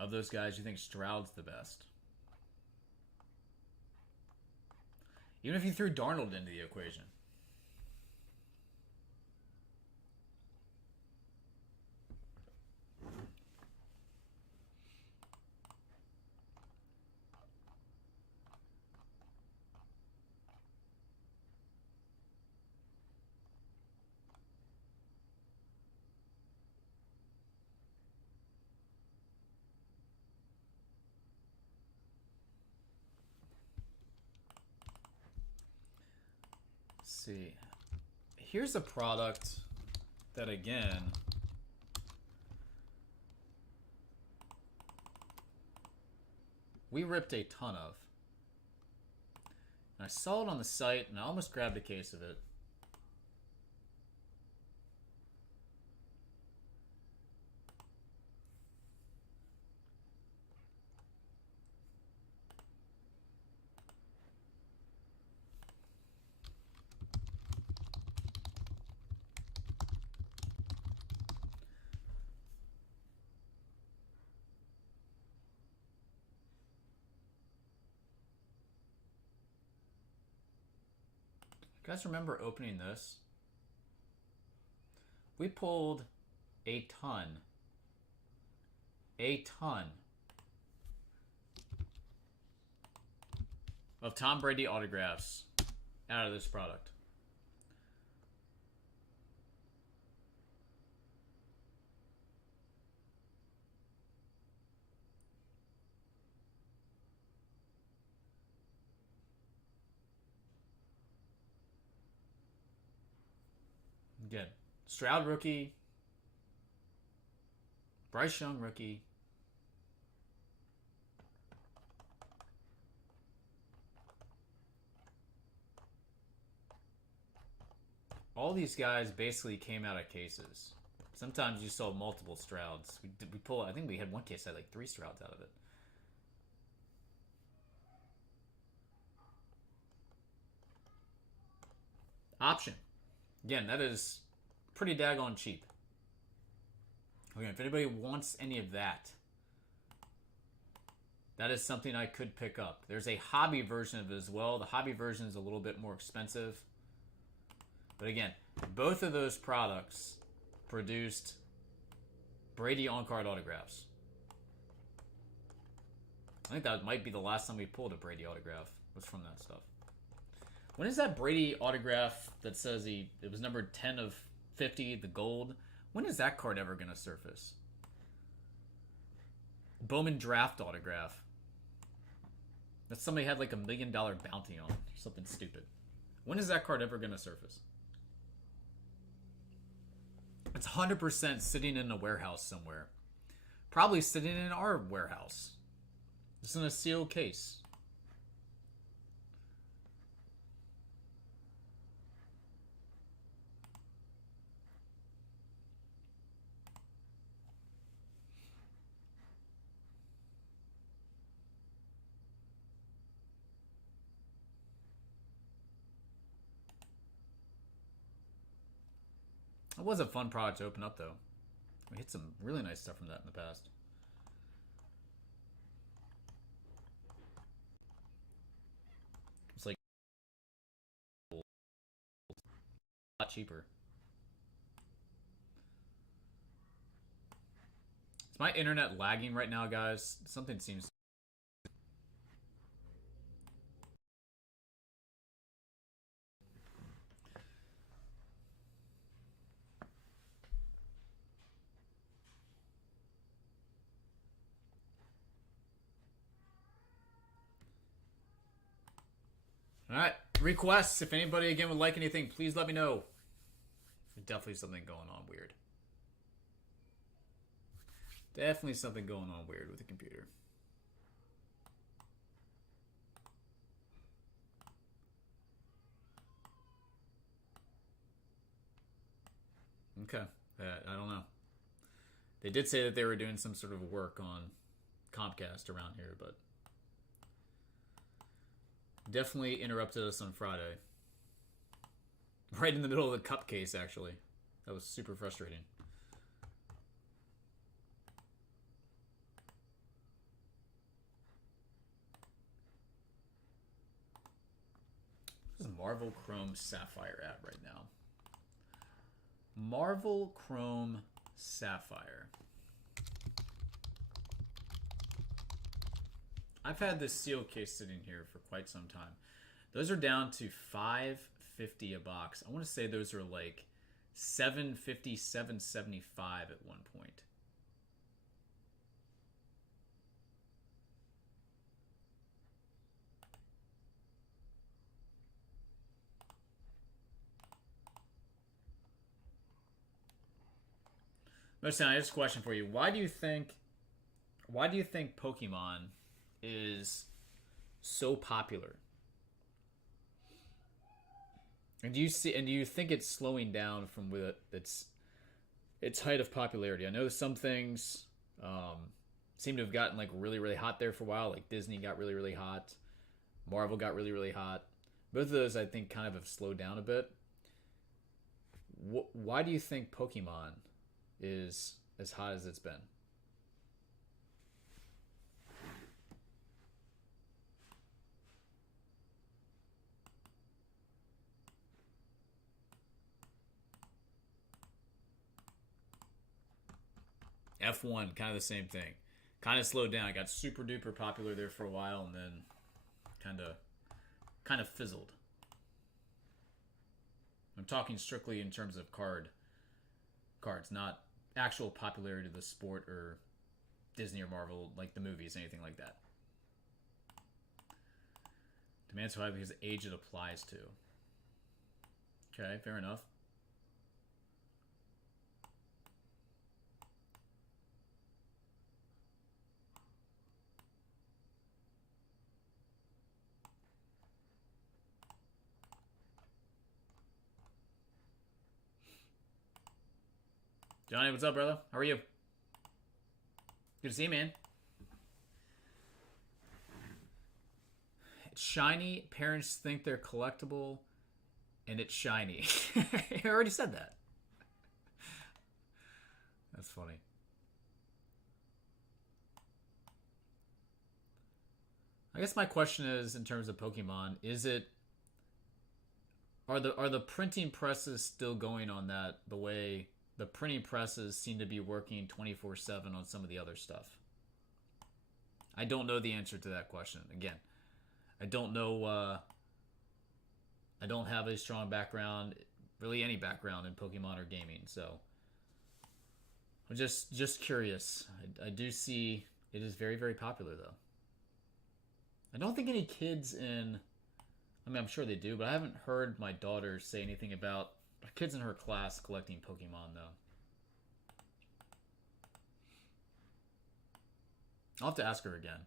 Of those guys, you think Stroud's the best? Even if you threw Darnold into the equation. see. Here's a product that, again, we ripped a ton of. And I saw it on the site, and I almost grabbed a case of it. You guys remember opening this? We pulled a ton. A ton. Of Tom Brady autographs out of this product. Again, Stroud rookie, Bryce Young rookie, all these guys basically came out of cases. Sometimes you saw multiple Strouds. We pull. I think we had one case that had like 3 Strouds out of it. Option. Again, that is pretty daggone cheap. Okay, if anybody wants any of that, that is something I could pick up. There's a hobby version of it as well. The hobby version is a little bit more expensive. But again, both of those products produced Brady on-card autographs. I think that might be the last time we pulled a Brady autograph was from that stuff. When is that Brady autograph that says it was numbered 10 of 50, the gold? When is that card ever going to surface? Bowman draft autograph. That somebody had like $1 million bounty on. Something stupid. When is that card ever going to surface? It's 100% sitting in a warehouse somewhere. Probably sitting in our warehouse. It's in a sealed case. It was a fun product to open up, though. We hit some really nice stuff from that in the past. It's like a lot cheaper. Is my internet lagging right now, guys? Something seems... Alright, requests. If anybody again would like anything, please let me know. There's definitely something going on weird. Definitely something going on weird with the computer. Okay, I don't know. They did say that they were doing some sort of work on Comcast around here, but definitely interrupted us on Friday. Right in the middle of the cup case, actually. That was super frustrating. What is Marvel Chrome Sapphire at right now? Marvel Chrome Sapphire. I've had this seal case sitting here for quite some time. Those are down to $5.50 a box. I want to say those are like $7.50, $7.75 at one point. Listen, I have a question for you. Why do you think Pokemon is so popular? And do you think it's slowing down from with its height of popularity? I know some things seem to have gotten like really really hot there for a while. Like Disney got really really hot, Marvel got really really hot. Both of those I think kind of have slowed down a bit. Why do you think Pokemon is as hot as it's been? F1, kind of the same thing. Kind of slowed down. It got super duper popular there for a while, and then kind of fizzled. I'm talking strictly in terms of cards, not actual popularity of the sport or Disney or Marvel, like the movies, anything like that. Demand's high because the age it applies to. Okay, fair enough. Johnny, what's up, brother? How are you? Good to see you, man. It's shiny. Parents think they're collectible, and it's shiny. I already said that. That's funny. I guess my question is, in terms of Pokemon, are the printing presses still going on that the way the printing presses seem to be working 24/7 on some of the other stuff? I don't know the answer to that question. Again, I don't know. I don't have a strong background, really any background in Pokemon or gaming, so I'm just curious. I do see it is very very popular though. I don't think any kids in. I mean, I'm sure they do, but I haven't heard my daughter say anything about kids in her class collecting Pokemon, though. I'll have to ask her again.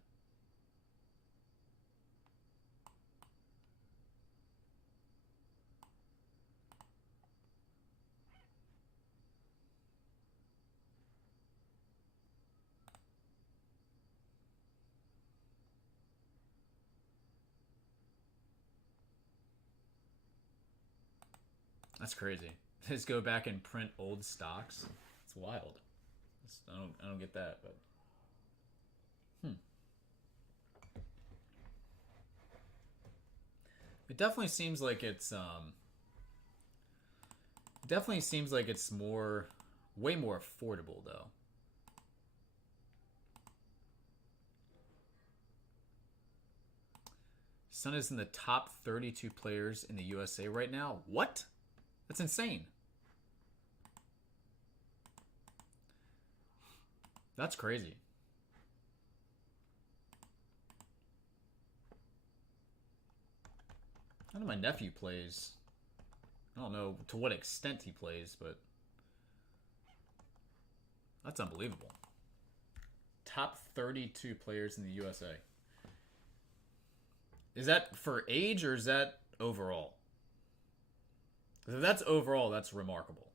That's crazy. Just go back and print old stocks. It's wild. I don't get that, but it definitely seems like it's way more affordable though. Sun is in the top 32 players in the USA right now. What? That's insane. That's crazy. I know my nephew plays. I don't know to what extent he plays, but that's unbelievable. Top 32 players in the USA. Is that for age or is that overall? If that's overall, that's remarkable.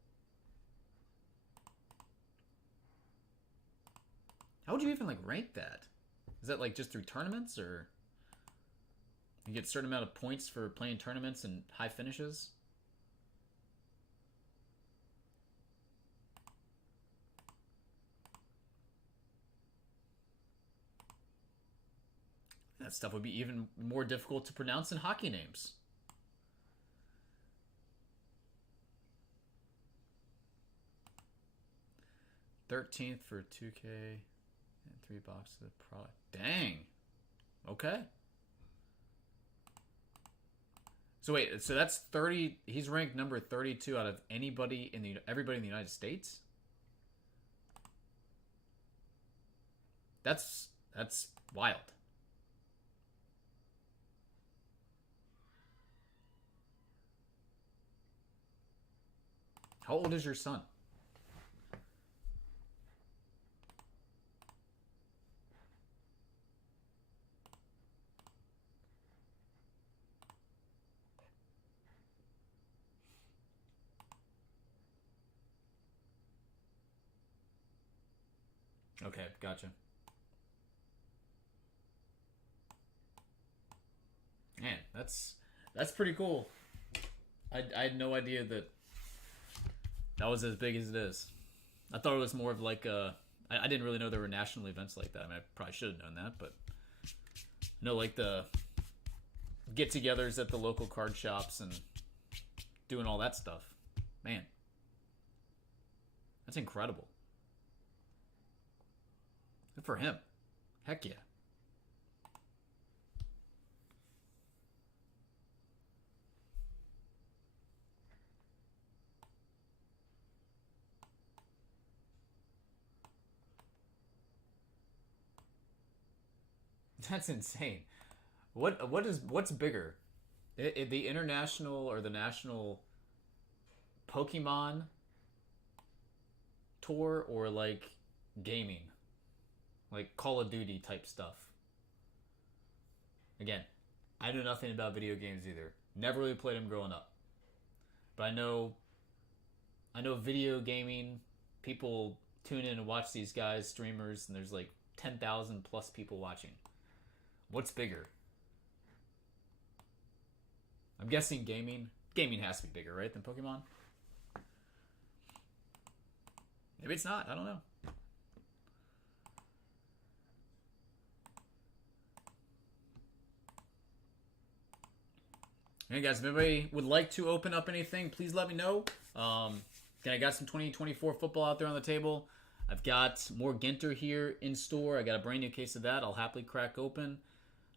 How would you even like rank that? Is that like just through tournaments, or you get a certain amount of points for playing tournaments and high finishes? That stuff would be even more difficult to pronounce than hockey names. $13th for 2K and 3 boxes of product. Dang. Okay. So wait, so that's 30. He's ranked number 32 out of everybody in the United States. That's wild. How old is your son? Okay, gotcha. Man, that's pretty cool. I had no idea that was as big as it is. I thought it was more of like a. I didn't really know there were national events like that. I mean, I probably should have known that, but no, like the get-togethers at the local card shops and doing all that stuff. Man, that's incredible. Good for him. Heck yeah. That's insane. What's bigger, the international or the national Pokemon tour, or like gaming, like Call of Duty type stuff? Again, I know nothing about video games either. Never really played them growing up, but I know video gaming people tune in and watch these guys streamers, and there's like 10,000 plus people watching. What's bigger? I'm guessing gaming. Gaming has to be bigger, right, than Pokemon? Maybe it's not. I don't know. Hey guys, if anybody would like to open up anything, please let me know. I got some 2024 football out there on the table. I've got more Ginter here in store. I got a brand new case of that I'll happily crack open.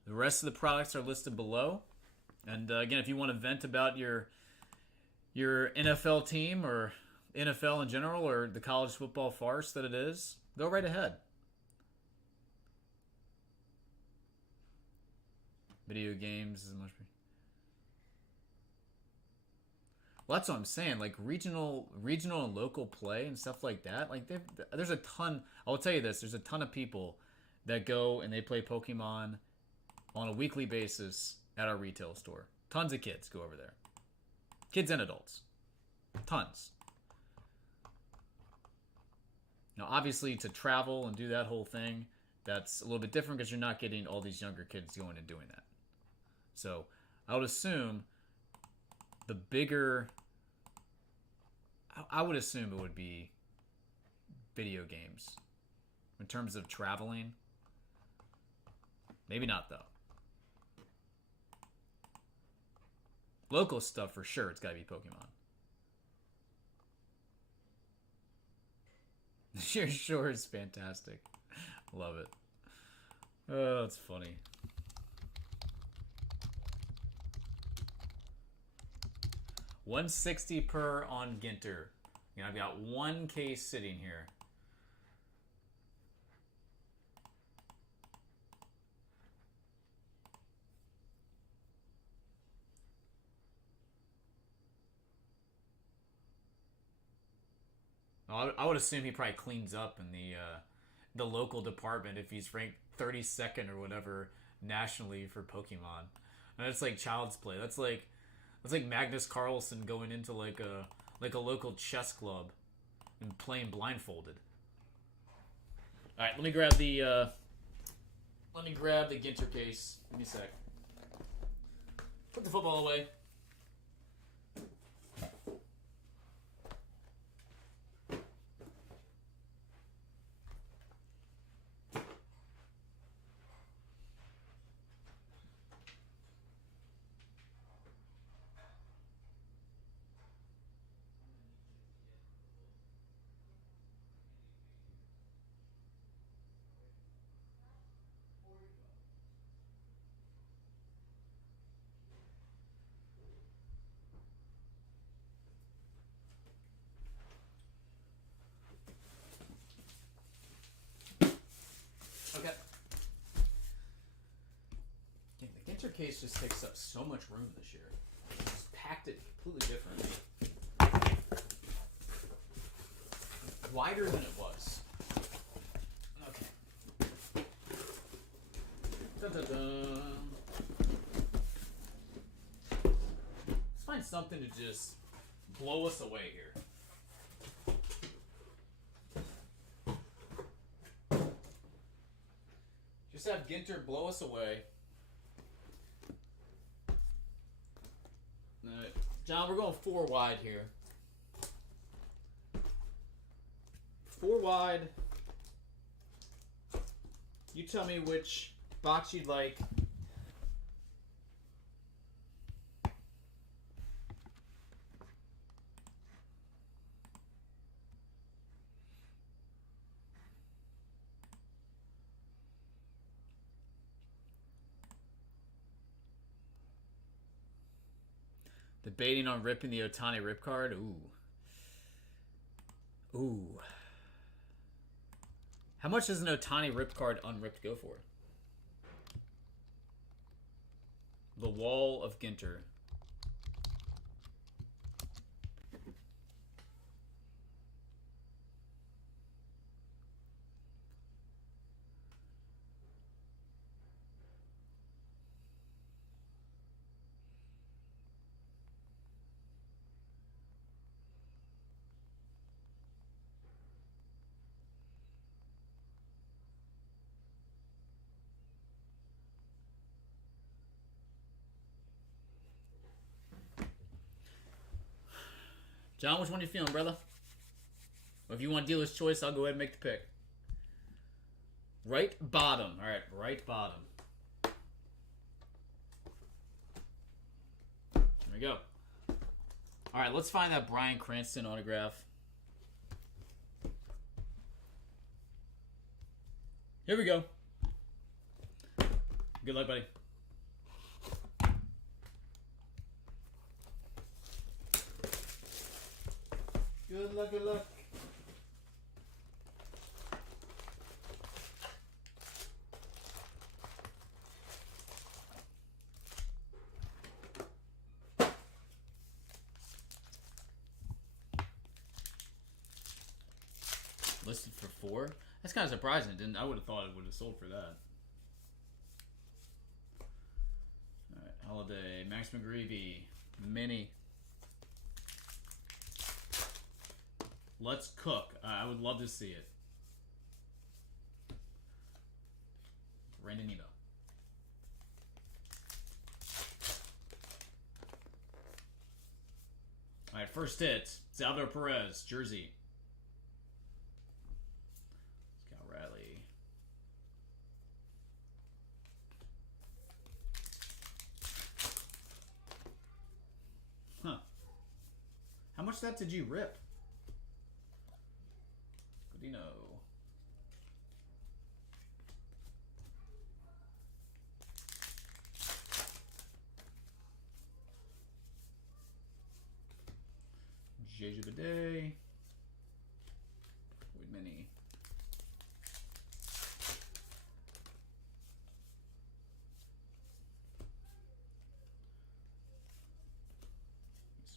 The rest of the products are listed below. And again, if you want to vent about your NFL team or NFL in general, or the college football farce that it is, go right ahead. Video games is much. Well, that's what I'm saying. Like regional and local play and stuff like that. Like there's a ton. I will tell you this: there's a ton of people that go and they play Pokemon on a weekly basis at our retail store. Tons of kids go over there. Kids and adults. Tons. Now, obviously, to travel and do that whole thing, that's a little bit different because you're not getting all these younger kids going and doing that. So, I would assume the bigger... I would assume it would be video games. In terms of traveling. Maybe not, though. Local stuff, for sure, it's got to be Pokemon. Sure is fantastic. Love it. Oh, that's funny. $160 per on Ginter. I've got one case sitting here. I would assume he probably cleans up in the local department if he's ranked 32nd or whatever nationally for Pokemon. And it's like child's play. That's like Magnus Carlsen going into like a local chess club and playing blindfolded. All right, let me grab the Ginter case. Give me a sec. Put the football away. Okay. Yeah, the Ginter case just takes up so much room this year. Just packed it completely different. Wider than it was. Okay. Dun-dun-dun. Let's find something to just blow us away here. Just have Ginter blow us away. Alright. John, we're going 4 wide here. 4 wide. You tell me which box you'd like. Debating on ripping the Ohtani rip card. Ooh. Ooh. How much does an Ohtani rip card unripped go for? The Wall of Ginter. John, which one you feeling, brother? Or if you want dealer's choice, I'll go ahead and make the pick. Right bottom. All right, right bottom. There we go. All right, let's find that Bryan Cranston autograph. Here we go. Good luck, buddy. Good luck, good luck. Listed for 4? That's kind of surprising. I would have thought it would have sold for that. Alright, Holiday, Max McGreevy, Mini. Let's cook. I would love to see it. Brandon Nebo. Alright, first hit. Salvador Perez, jersey. Scott Riley. Huh. How much of that did you rip? Godino. Jeju Bidet. Void Mini.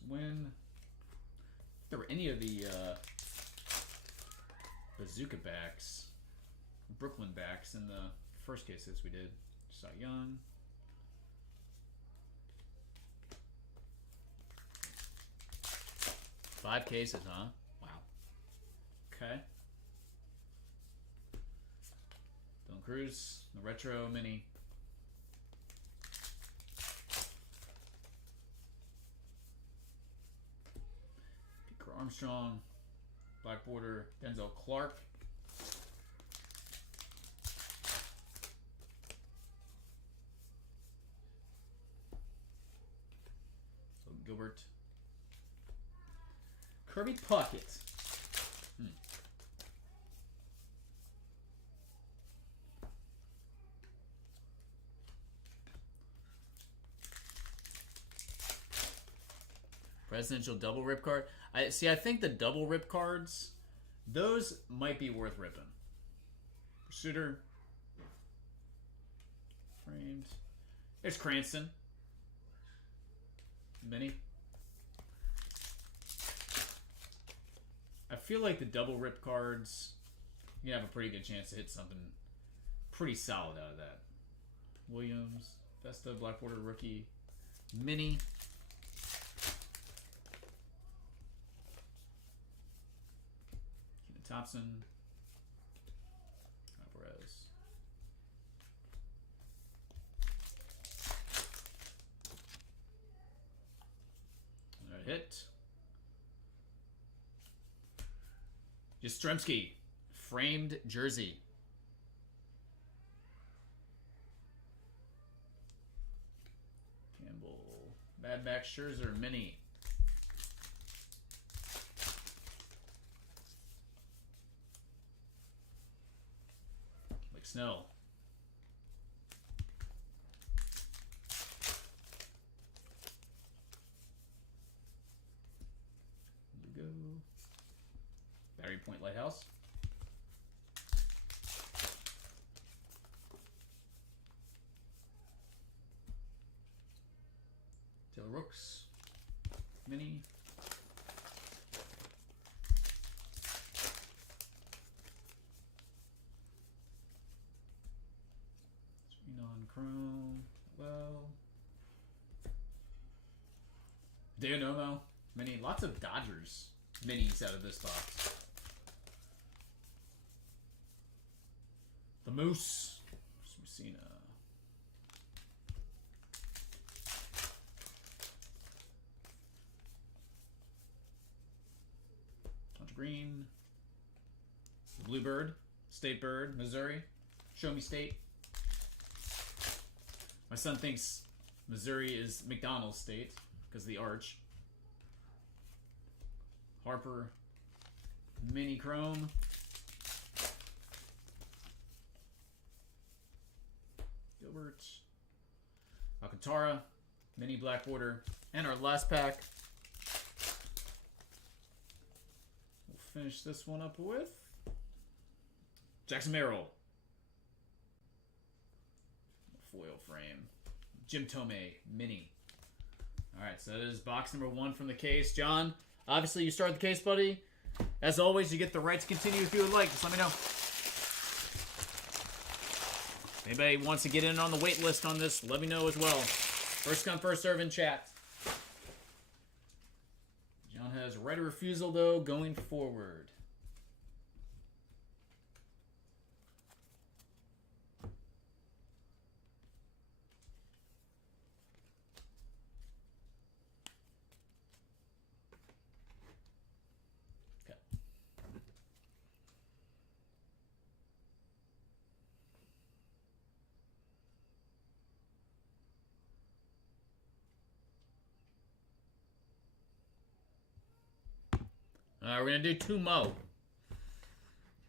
Win. If there were any of the Bazooka backs, Brooklyn backs in the first cases we did. Cy Young. Five cases, huh? Wow. Okay. Dylan Cruz, the retro mini. Picker Armstrong, black border, Denzel Clark. So Gilbert. Kirby Puckett. Presidential double rip card. I think the double rip cards, those might be worth ripping. Shooter. Framed. There's Cranston. Mini. I feel like the double rip cards, you have a pretty good chance to hit something pretty solid out of that. Williams, Vesta, black border rookie, Mini. Thompson, Alvarez. hit. Yastrzemski, framed jersey. Campbell, Mad Max Scherzer, mini. Like Snell. Here we go. Battery Point Lighthouse. Taylor Rooks, mini. Screen on Chrome. Well, Deonomo, mini. Lots of Dodgers minis out of this box. The Moose, Messina. Green, Bluebird, State Bird, Missouri, Show Me State. My son thinks Missouri is McDonald's State because of the arch. Harper, Mini Chrome. Gilbert, Alcantara, Mini Black Border, and our last pack. Finish this one up with Jackson Merrill. Foil frame. Jim Tomei, mini. Alright, so that is box number 1 from the case. John, obviously you start the case, buddy. As always, you get the right to continue if you would like. Just let me know. If anybody wants to get in on the wait list on this, let me know as well. First come, first serve in chat. John has right of refusal, though, going forward. Okay. All right, we're going to do 2 more.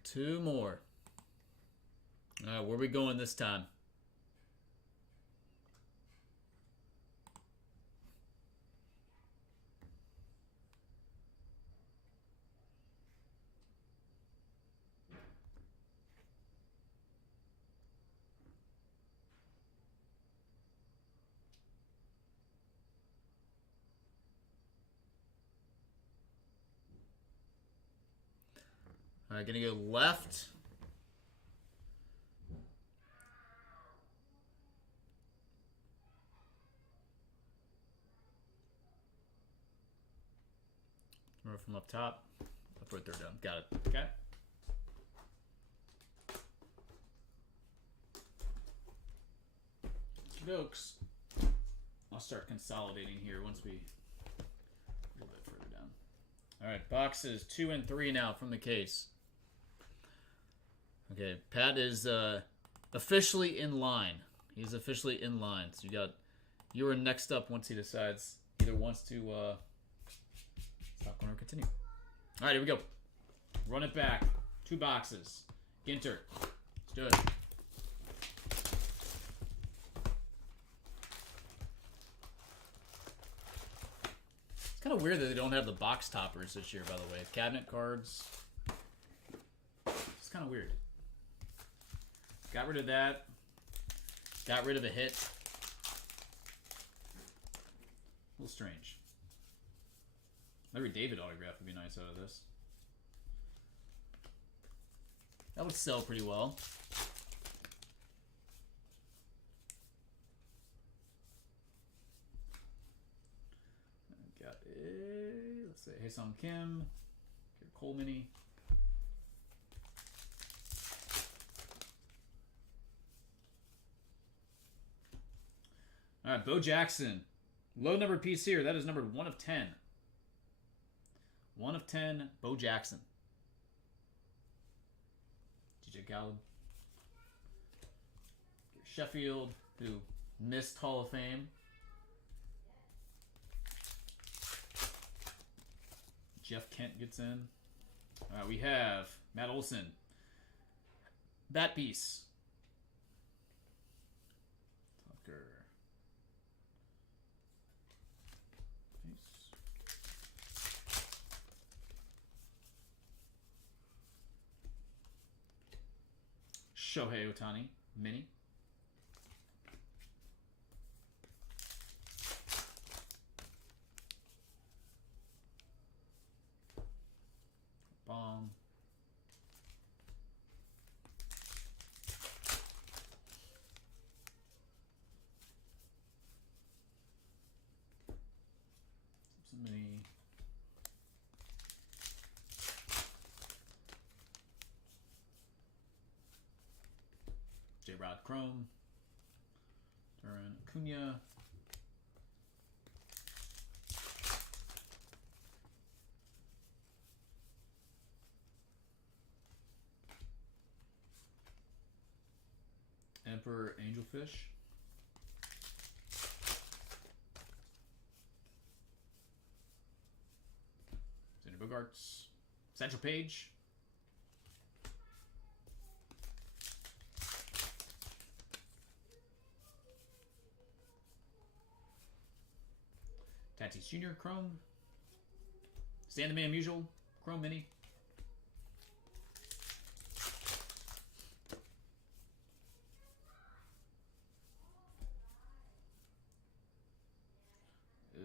2 more. All right, where are we going this time? All right, gonna go left. Remember from up top. Up right there down. Got it. Okay. Dokes. I'll start consolidating here once we a little bit further down. All right, boxes 2 and 3 now from the case. Okay, Pat is officially in line. He's officially in line. So you are next up once he decides either wants to stop going or continue. All right, here we go. Run it back. 2 boxes. Ginter. Let's do it. It's kind of weird that they don't have the box toppers this year, by the way. Cabinet cards. It's kind of weird. Got rid of that. Got rid of a hit. A little strange. Larry David autograph would be nice out of this. That would sell pretty well. Got a, let's say, Hae-Sung Kim. Cole Mini. All right, Bo Jackson. Low numbered piece here. That is numbered 1 of 10. 1/10, Bo Jackson. DJ Khaled. Sheffield, who missed Hall of Fame. Jeff Kent gets in. We have Matt Olson. That piece. Tucker. Peace. Shohei Ohtani. Mini. Bomb. Somebody. J-Rod Chrome. Duran Acuna. Emperor Angelfish. Xander Bogaerts. Central Page. Tatis Jr. Chrome. Stan the Man Musial. Chrome Mini.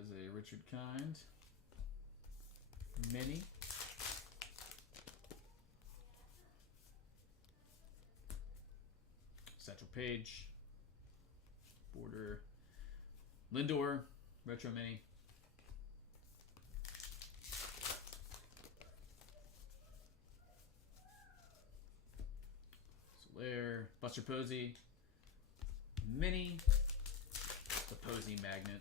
Is a Richard Kind Mini. Central Page. Border. Lindor. Retro Mini. Solaire. Buster Posey. Mini. The Posey Magnet.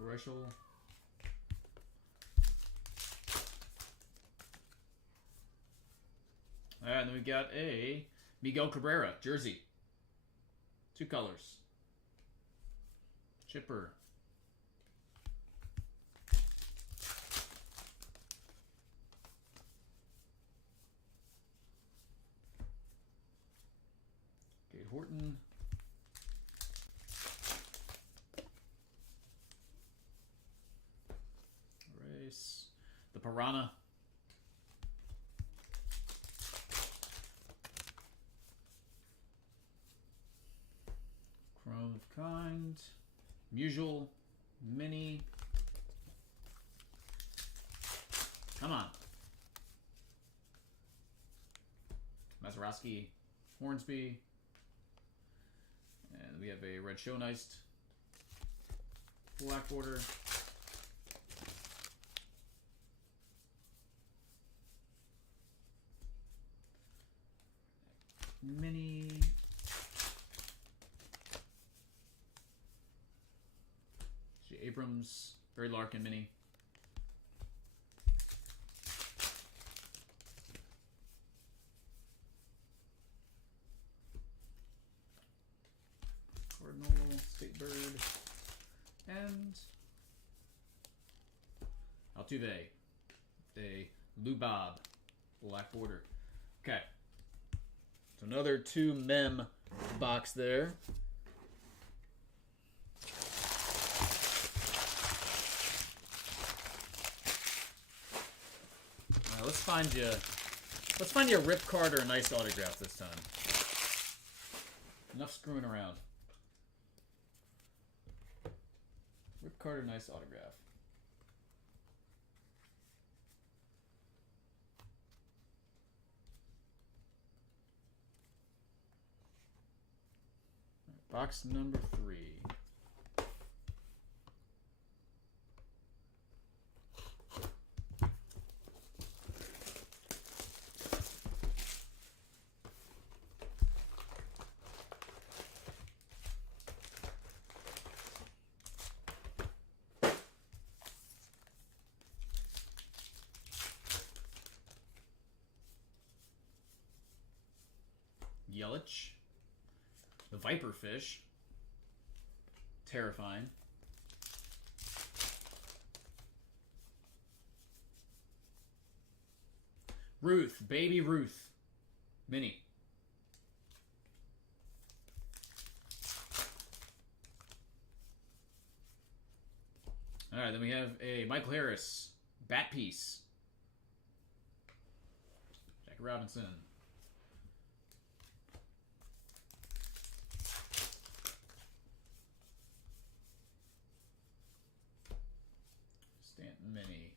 Rachel. Alright, and then we got a Miguel Cabrera jersey. 2 colors. Chipper. Kate Horton. The Piranha. Chrome of Kind. Musial. Mini. Come on. Mazeroski. Hornsby. And we have a red Showniced. Black border. Mini. J. Abrams. Barry Larkin Mini. Cardinal. State Bird. And Altuve. A Lubob. Black border. Okay. So another 2 mem box there. All right, let's find you a Rip Card or a nice autograph this time. Enough screwing around. Rip Card or nice autograph. Box number 3. Yelich. The Viperfish. Terrifying. Ruth. Baby Ruth. Mini. Alright, then we have a Michael Harris. Bat piece. Jack Robinson. Stanton Mini.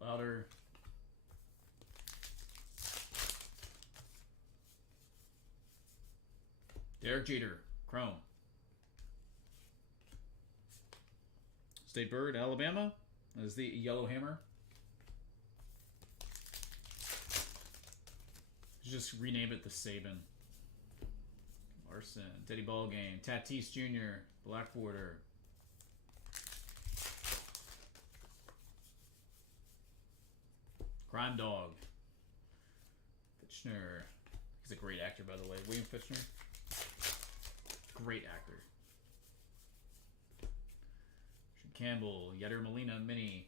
Louder. Derek Jeter. Chrome. State Bird, Alabama. That is the Yellow Hammer. Just rename it the Saban. Larson. Teddy Ballgame. Tatis Jr. Black Border. Crime Dog. Fitchner. He's a great actor, by the way. William Fitchner. Great actor. Campbell. Yadier Molina Mini.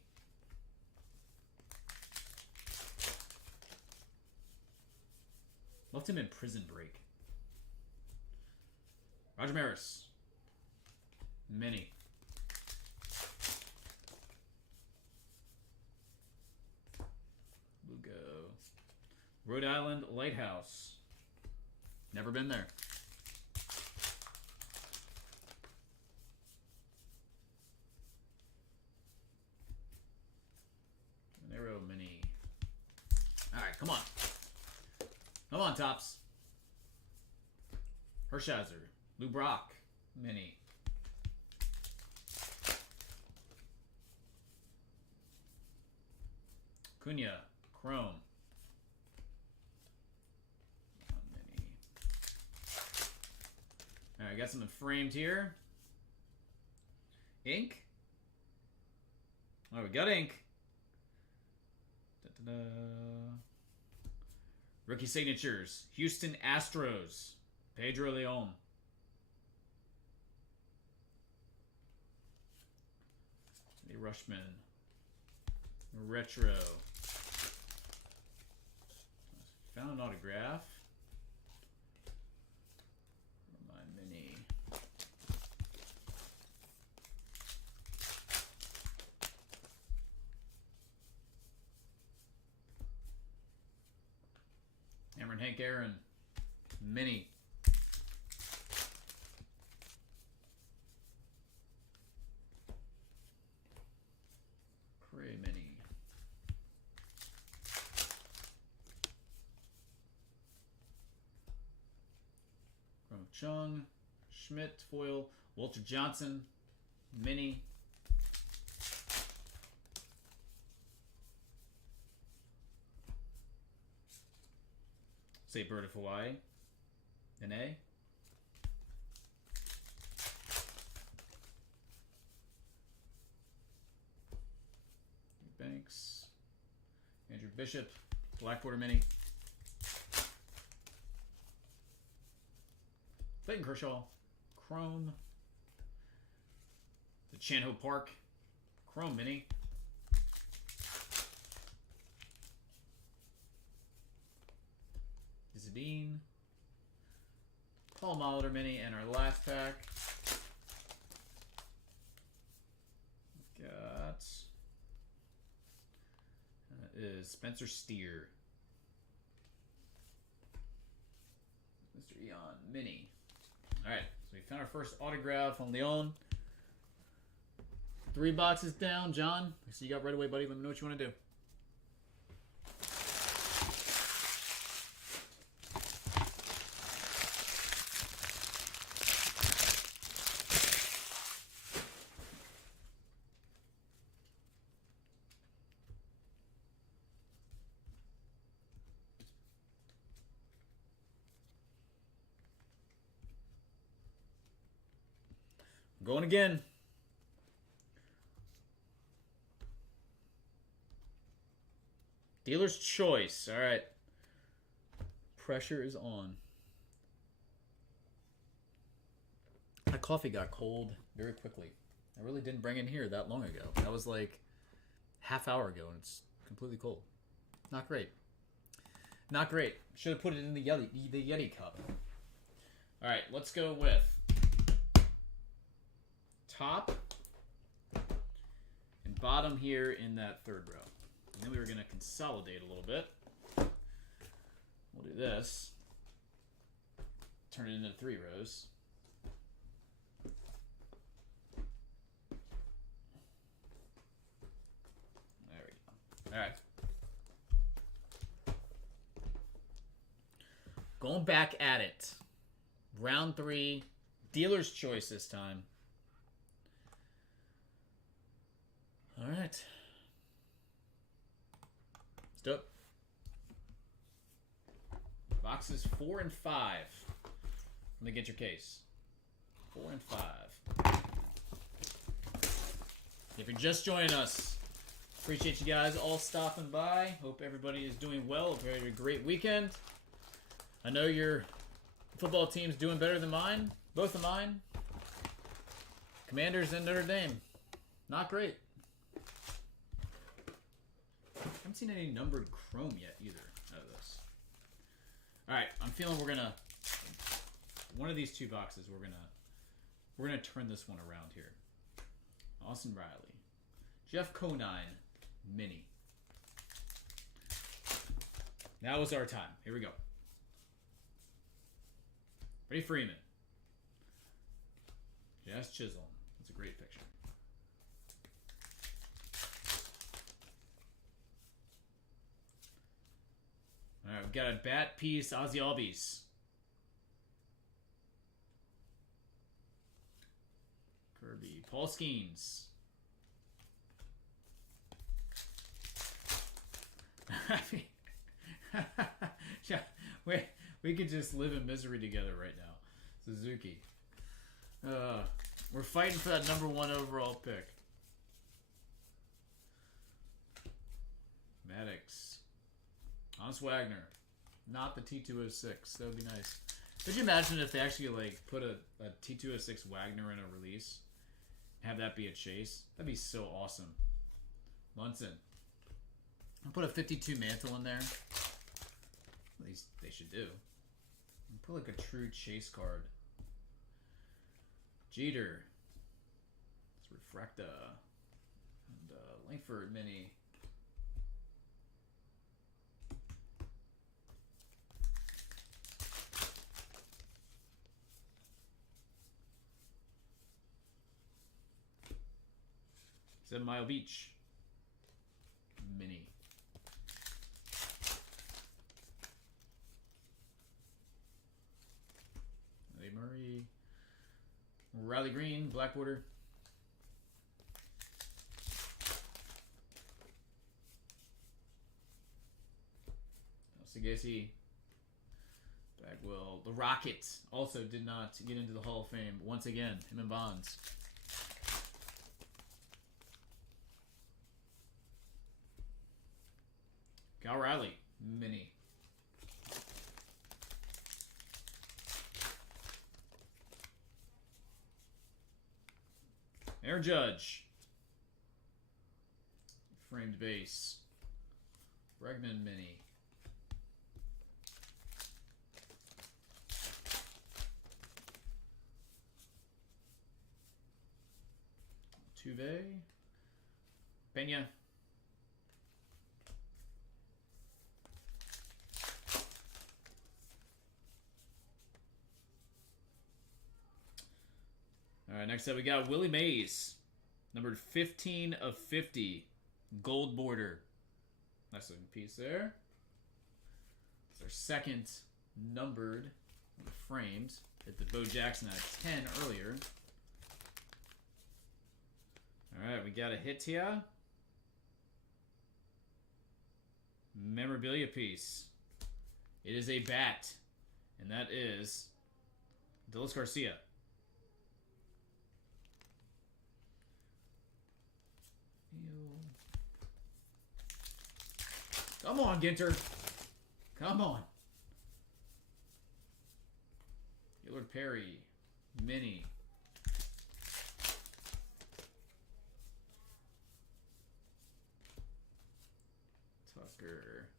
Left him in Prison Break. Roger Maris. Mini. Lugo. Rhode Island Lighthouse. Never been there. Monero Mini. Alright, come on. Come on, Tops. Hershiser. Lou Brock. Mini. Cunha. Chrome. Mini. Alright, got something framed here. Ink. Oh, we got ink. Da-da-da. Rookie signatures. Houston Astros. Pedro Leon. A Rushman. Retro. Found an autograph. My Mini. Cameron Hank Aaron. Mini. Cray Mini. Chrome Chung. Schmidt foil. Walter Johnson. Mini. Say Bird of Hawaii. An A. Banks. Andrew Bishop. Black Border Mini. Clayton Kershaw. Chrome. The Chan-Ho Park. Chrome Mini. Zadine. Paul Molitor Mini, and our last pack. Got is Spencer Steer. Mr. Eon Mini. Alright, so we found our first autograph on Leon. 3 boxes down, John. I see you got right away, buddy. Let me know what you want to do. Going again. Dealer's choice. All right. Pressure is on. My coffee got cold very quickly. I really didn't bring it in here that long ago. That was like half hour ago, and it's completely cold. Not great. Not great. Should have put it in the Yeti cup. All right, let's go with top and bottom here in that third row. And then we were going to consolidate a little bit. We'll do this. Turn it into 3 rows. There we go. All right. Going back at it. Round 3. Dealer's choice this time. All right. Let's do it. Boxes 4 and 5. Let me get your case. 4 and 5. If you're just joining us, appreciate you guys all stopping by. Hope everybody is doing well. Hope you had a great weekend. I know your football team's doing better than mine. Both of mine. Commanders and Notre Dame. Not great. I haven't seen any numbered chrome yet either out of this. Alright, I'm feeling we're gonna one of these 2 boxes we're gonna turn this one around here. Austin Riley. Jeff Conine Mini. Now is our time. Here we go. Freddie Freeman. Jazz Chisholm. That's a great picture. Alright, we've got a bat piece, Ozzy Albies. Kirby. Paul Skeens. I mean, yeah, we could just live in misery together right now. Suzuki. We're fighting for that #1 overall pick. Maddox. Hans Wagner. Not the T206. That would be nice. Could you imagine if they actually like put a T206 Wagner in a release? Have that be a chase? That'd be so awesome. Munson. I'll put a 52 Mantle in there. At least they should do. And put like a true chase card. Jeter. It's Refracta. And Langford Mini. Seven Mile Beach. Mini. Eddie Murray. Riley Green. Black Border. Sagasi. Bagwell. The Rockets also did not get into the Hall of Fame once again. Him and Bonds. Cal Riley, Mini. Aaron Judge. Framed base. Bregman Mini. Tuve. Pena. All right, next up we got Willie Mays, numbered 15 of 50, gold border. Nice looking piece there. It's our second numbered, framed. Hit the Bo Jackson at 10 earlier. All right, we got a hit here. Memorabilia piece. It is a bat, and that is Delis Garcia. Come on, Ginter. Come on. Gillard Perry. Mini. Tucker.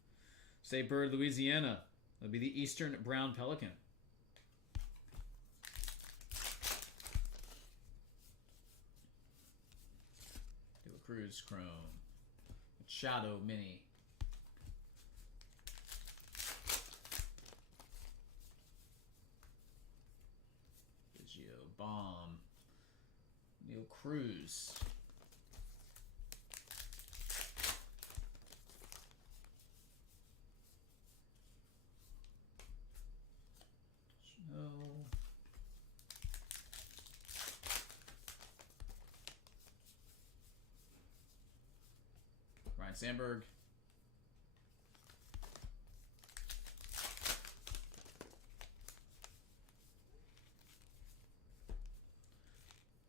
St. Bird, Louisiana. That'll be the Eastern Brown Pelican. De La Cruz Chrome. Shadow Mini. Biggio Bomb. Neil Cruz. No. Ryan Sandberg.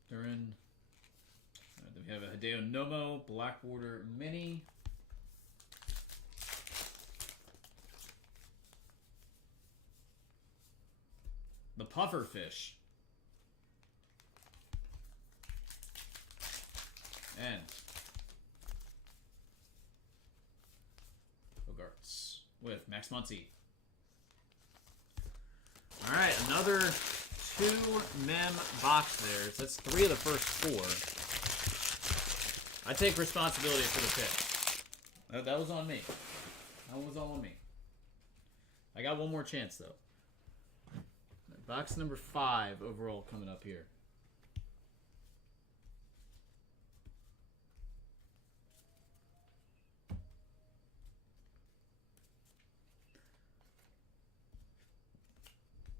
Duran. Then we have a Hideo Nomo Blackwater Mini. The Pufferfish. And Bogarts with Max Muncy. All right, another 2 mem box there. So that's 3 of the first 4. I take responsibility for the pick. That was on me. That was all on me. I got one more chance, though. Box number 5 overall coming up here.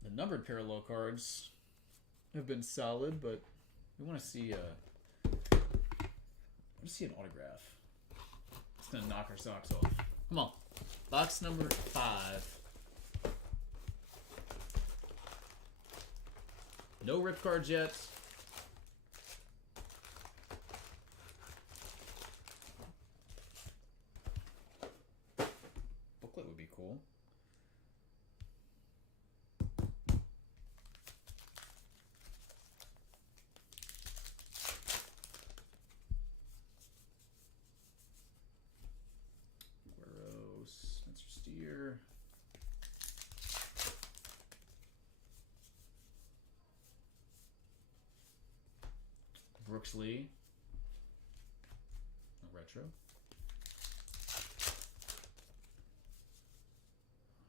The numbered parallel cards have been solid, but we want to see an autograph. It's gonna knock our socks off. Come on, box number 5. No rip cards yet. Booklet would be cool. Spencer Steer. Brooks Lee. A retro.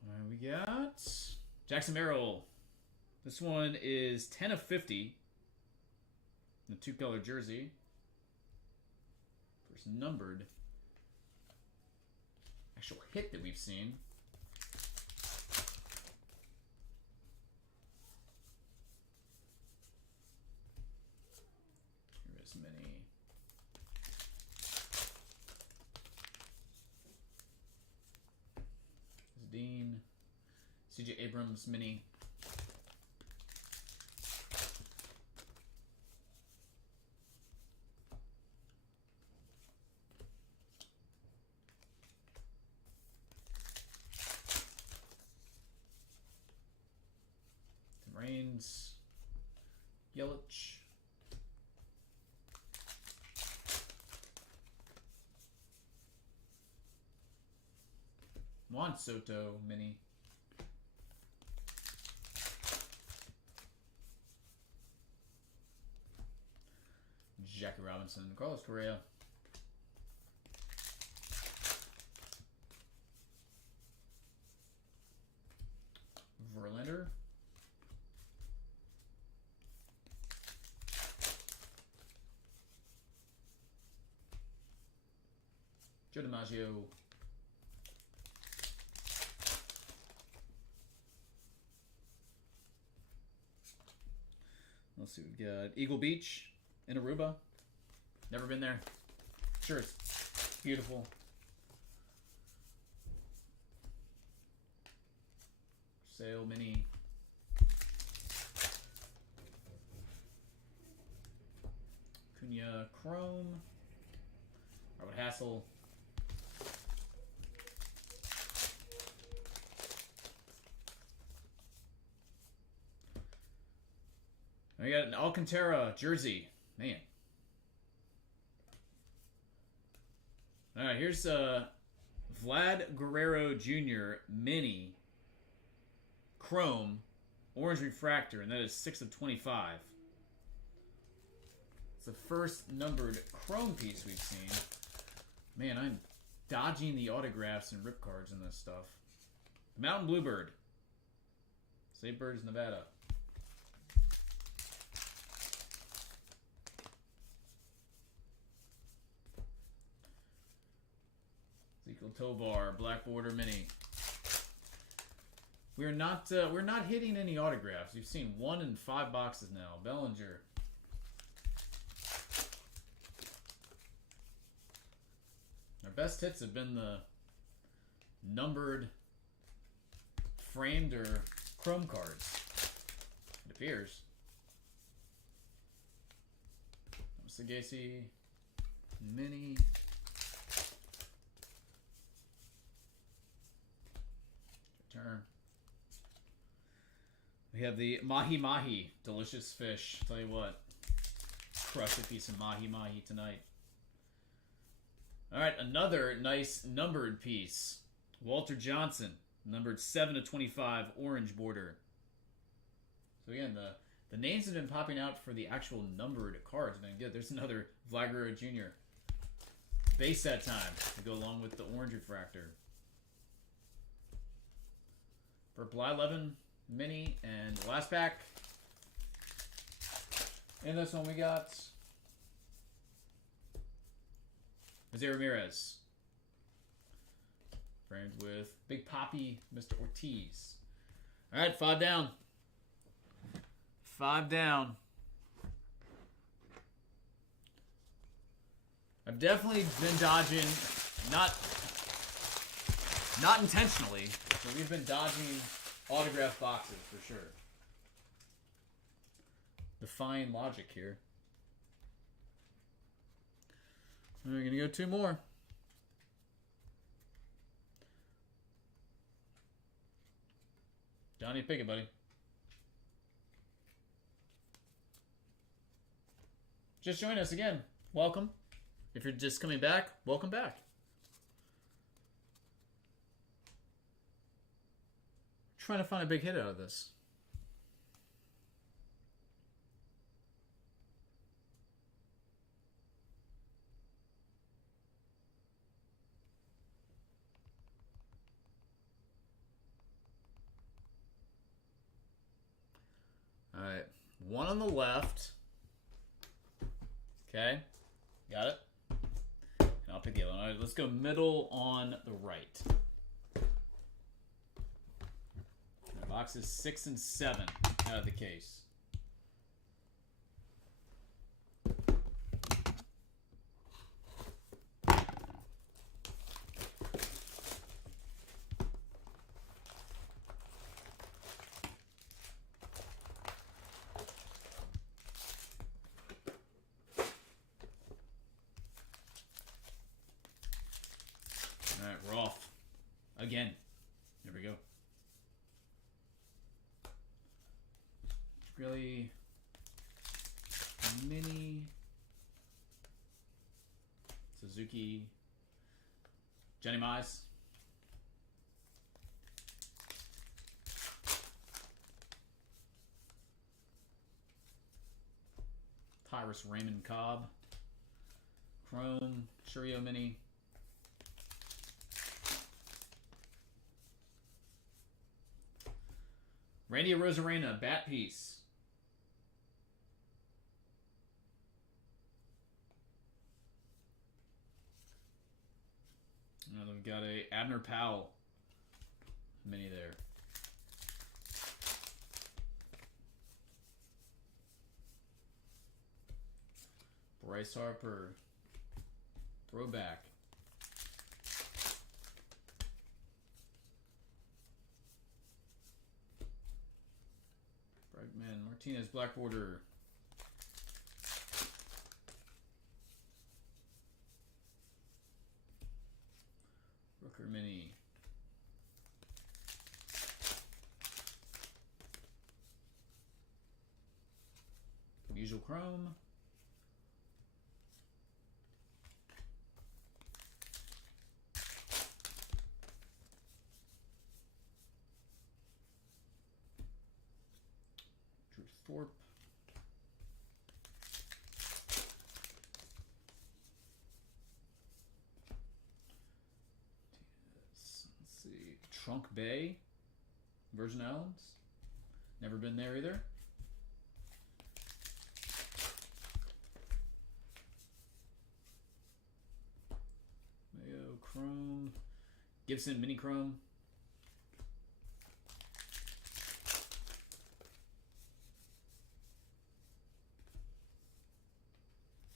Alright, we got Jackson Merrill. This one is 10 of 50. The 2-color jersey. First numbered actual hit that we've seen. Here is many. Dean. CJ Abrams mini. Reigns, Yelich, Juan Soto mini, Jackie Robinson, Carlos Correa, Verlander. Joe DiMaggio. Let's see, we've got Eagle Beach in Aruba. Never been there. Sure, it's beautiful. Sale mini. Cunha Chrome. Robert Hassel. We got an Alcantara jersey. Man. All right, here's Vlad Guerrero Jr. Mini Chrome Orange Refractor, and that is 6 of 25. It's the first numbered Chrome piece we've seen. Man, I'm dodging the autographs and rip cards in this stuff. Mountain Bluebird. Save Birds, Nevada. Ezekiel Tovar, Black Border Mini. We're not hitting any autographs. We've seen 1 in 5 boxes now. Bellinger. Our best hits have been the numbered, framed, or chrome cards. It appears. Sagasi Mini. Turn. We have the Mahi Mahi, delicious fish. Tell you what, crush a piece of Mahi Mahi tonight. All right, another nice numbered piece. Walter Johnson, numbered 7 of 25, orange border. So again, the names have been popping out for the actual numbered cards. Man, good. There's another Vlad Guerrero Jr. Base set time to go along with the orange refractor. For Bly 11 Mini and the last pack. In this one we got Jose Ramirez. Framed with Big Papi, Mr. Ortiz. Alright, 5 down. 5 down. I've definitely been dodging, not intentionally, but we've been dodging autograph boxes for sure. Defying logic here. We're going to go 2 more. Johnny Pickett, buddy. Just join us again. Welcome. If you're just coming back, welcome back. Trying to find a big hit out of this. All right, 1 on the left. Okay, got it. And I'll pick the other one. All right, let's go middle on the right. Boxes 6 and 7 out of the case. All right, we're off again. Here we go. Really Mini Suzuki Jenny Mize. Tyrus Raymond Cobb. Chrome Churio Mini. Randy Rosarena, bat piece. And then we've got a Abner Powell mini there. Bryce Harper, throwback. Bregman, Martinez, black border. Rooker mini. Usual Chrome. Drew Thorpe. Let's see. Trunk Bay. Virgin Islands. Never been there either. Mayo Chrome. Gibson Mini Chrome.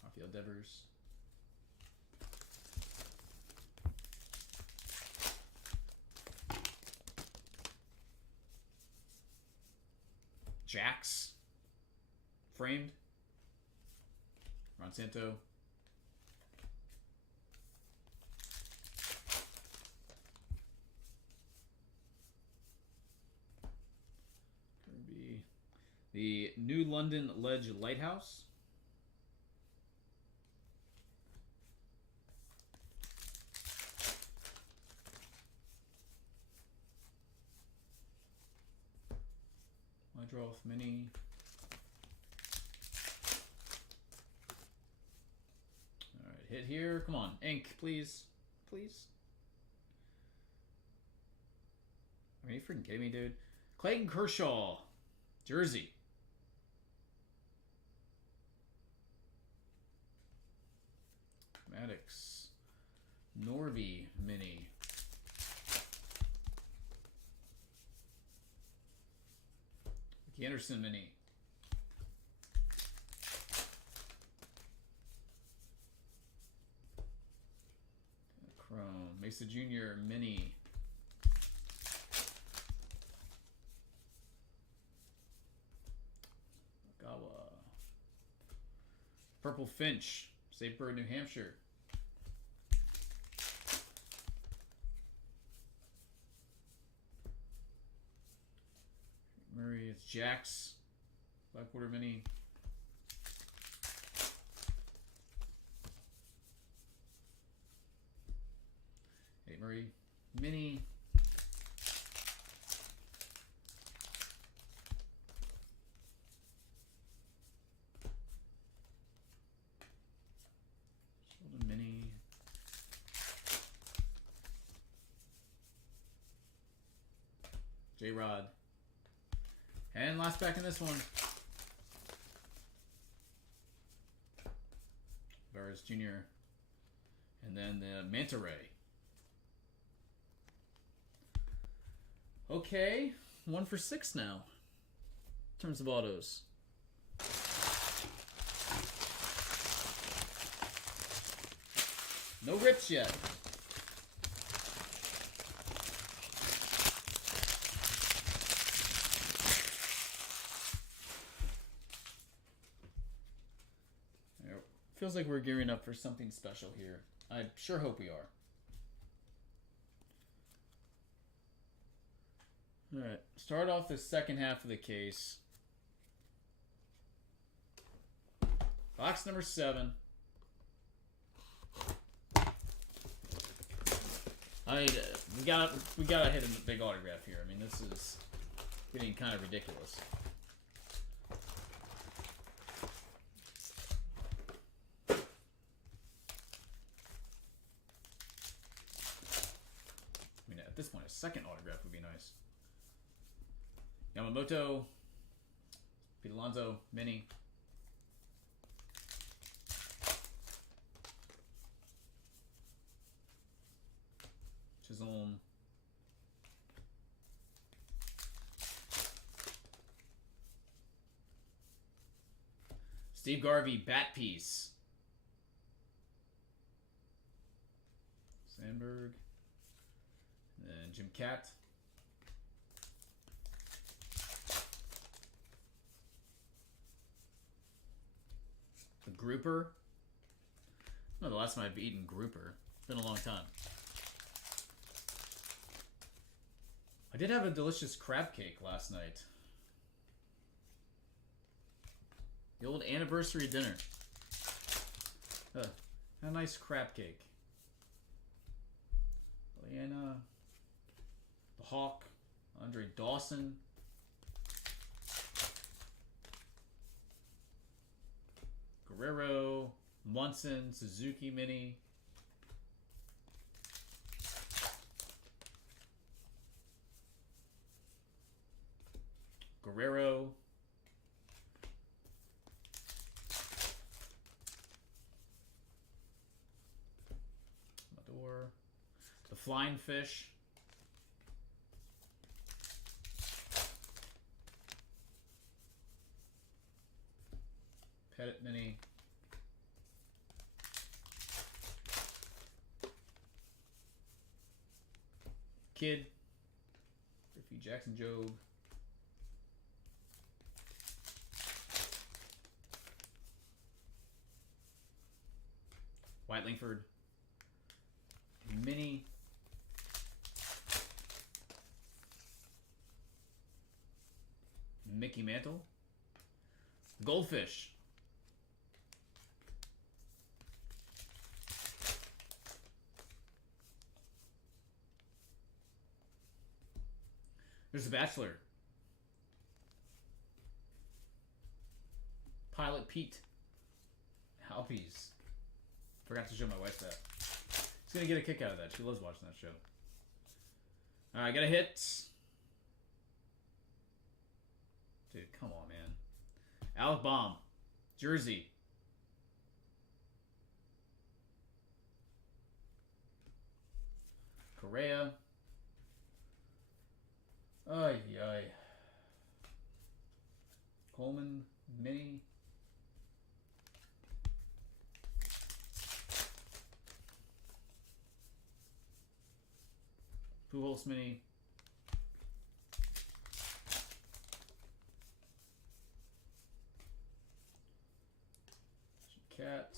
Rafael Devers. Jax. Framed. Ron Santo. Kirby. The New London Ledge Lighthouse. Wydroth Mini. Alright, hit here. Come on. Ink, please. Please. Are you freaking kidding me, dude? Clayton Kershaw. Jersey. Maddox. Norby Mini. Anderson Mini. Chrome. Mesa Jr. Mini. Gawa. Purple Finch. Safer, New Hampshire. Murray, it's Jax. Blackwater Mini. Hey, Murray. Mini. Sheldon Mini. J-Rod. And last back in this one. Varus Jr. And then the Manta Ray. Okay, 1 for 6 now. In terms of autos. No rips yet. Feels like we're gearing up for something special here. I sure hope we are. Alright, start off the second half of the case. Box number 7. We gotta hit a big autograph here. I mean, this is getting kind of ridiculous. At this point, a second autograph would be nice. Yamamoto, Pete Alonso, Mini. Chisholm. Steve Garvey, Bat Piece. Sandberg. And Jim Cat. The Grouper. Oh, the last time I've eaten Grouper. It's been a long time. I did have a delicious crab cake last night. The old anniversary dinner. A nice crab cake. Leanna. The Hawk. Andre Dawson. Guerrero. Munson. Suzuki Mini. Guerrero. Mador. The Flying Fish. Pettit Mini. Kid. Griffey Jackson Job. White Langford. Mini. Mickey Mantle. Goldfish. There's the Bachelor. Pilot Pete. Halpies. Forgot to show my wife that. She's gonna get a kick out of that. She loves watching that show. Alright, got a hit. Dude, come on, man. Alec Baum. Jersey. Correa. Ay, ay. Coleman. Mini. Pujols Mini. Cat.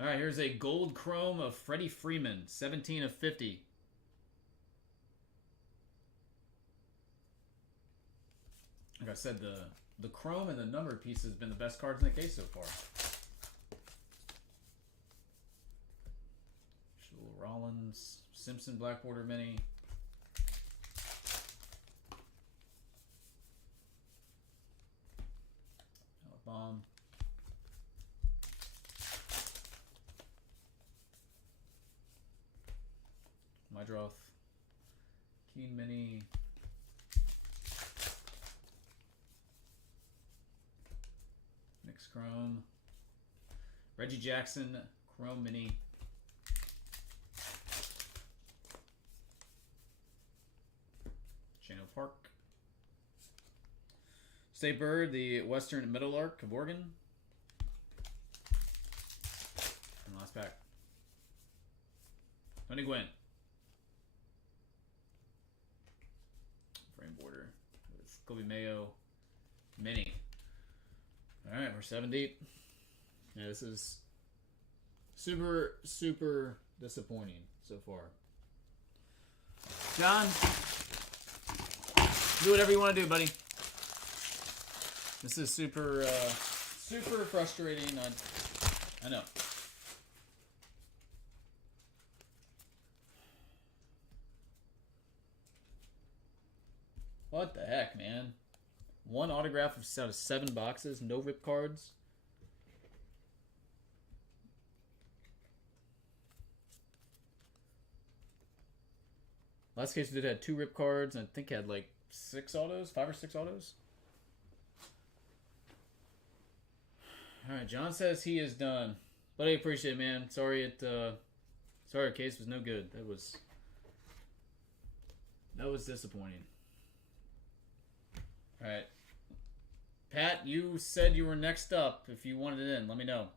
All right, here's a gold chrome of Freddie Freeman, 17 of 50. Like I said, the chrome and the numbered piece has been the best cards in the case so far. Rollins, Simpson Black Border Mini. Bomb. Mydroth. Keen Mini. Mix Chrome. Reggie Jackson Chrome Mini. Chano Park. State Bird, the Western Meadowlark of Oregon. And last pack. Tony Gwynn. Frame border with Kobe Mayo Mini. Alright, we're 7 deep. Yeah, this is super, super disappointing so far. John, do whatever you want to do, buddy. This is super, super frustrating. I know. What the heck, man? One autograph out of 7 boxes, no rip cards. Last case we did had 2 rip cards, and I think had like 6 autos, 5 or 6 autos. All right, John says he is done, but I appreciate it, man. Sorry our case was no good. That was disappointing. All right, Pat, you said you were next up. If you wanted it in, let me know.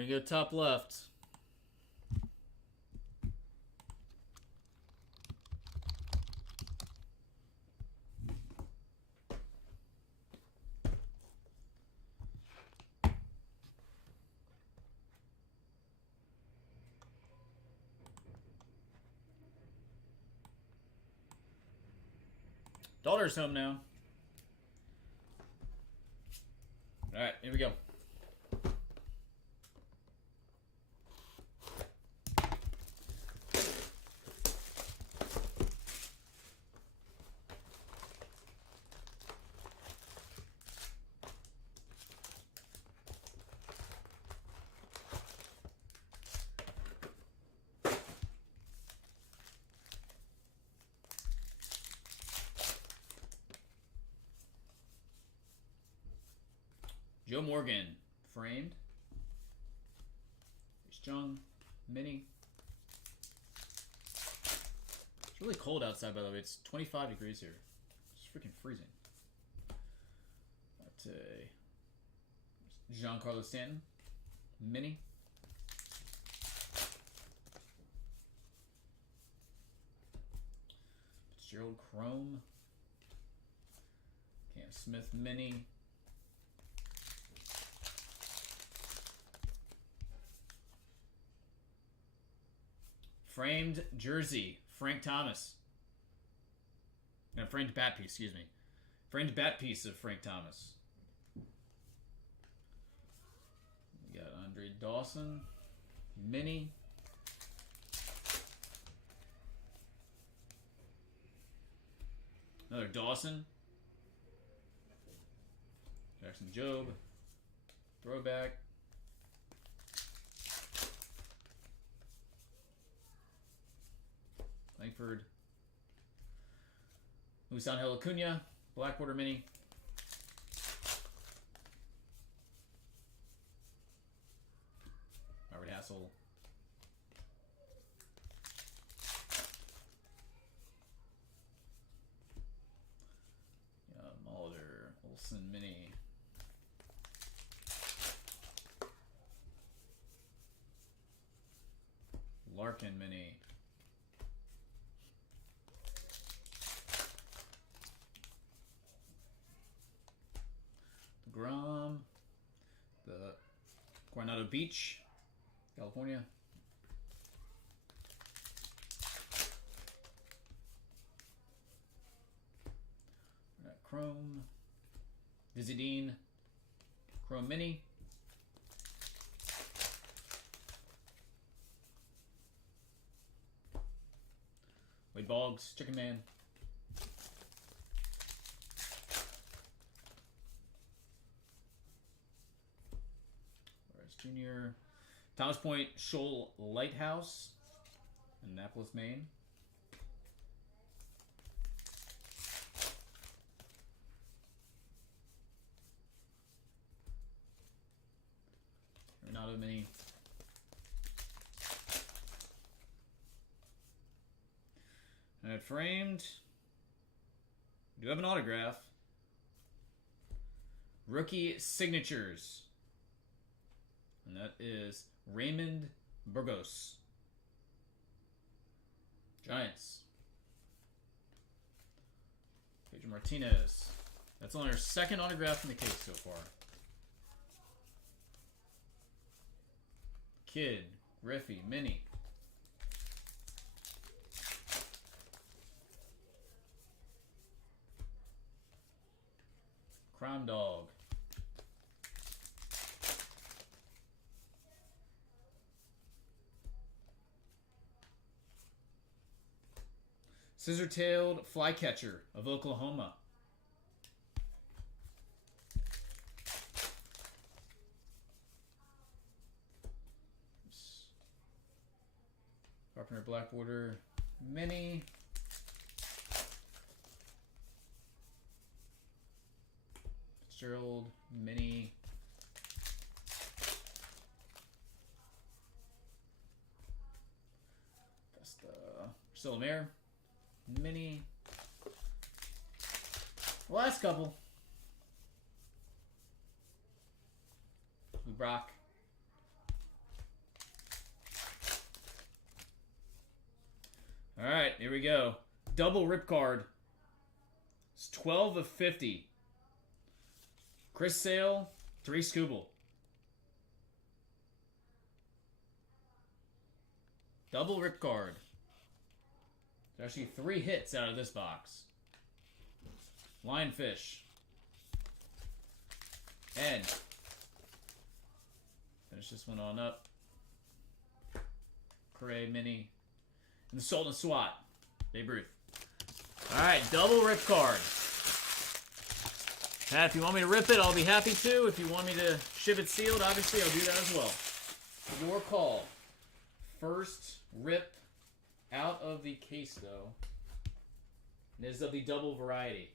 gonna go top left. Daughter's home now. All right, here we go. Joe Morgan, framed. There's Jung, mini. It's really cold outside, by the way. It's 25 degrees here. It's freaking freezing. That's a Giancarlo Stanton, mini. Fitzgerald Chrome. Cam Smith, mini. Framed jersey, Frank Thomas. No, framed bat piece, excuse me. Framed bat piece of Frank Thomas. We got Andre Dawson, mini. Another Dawson. Jackson Jobe. Throwback. Langford. Musangel Acuna. Blackwater mini. Robert Hassel. Mulder. Olsen mini. Larkin mini. Grom, the Coronado Beach, California. We got Chrome, Dizzy Dean, Chrome Mini. Wade Boggs, Chicken Man. Junior. Thomas Point Shoal Lighthouse, Annapolis, Maine. Renato mini. And framed. We do have an autograph. Rookie signatures. And that is Raymond Burgos. Giants. Pedro Martinez. That's only our second autograph in the case so far. Kid. Griffey. Mini. Crime Dog. Scissor-tailed flycatcher of Oklahoma. Carpenter Blackwater mini. Fitzgerald mini. That's the Silamair mini. Last couple. Brock. All right, here we go. Double rip card. It's 12 of 50. Chris Sale, 3 Scooble. Double rip card. There's actually 3 hits out of this box. Lionfish. And finish this one on up. Cray Mini. And the Sultan of SWAT. Babe Ruth. Alright, double rip card. Pat, if you want me to rip it, I'll be happy to. If you want me to ship it sealed, obviously I'll do that as well. Your call. First rip out of the case, though. And this is of the double variety.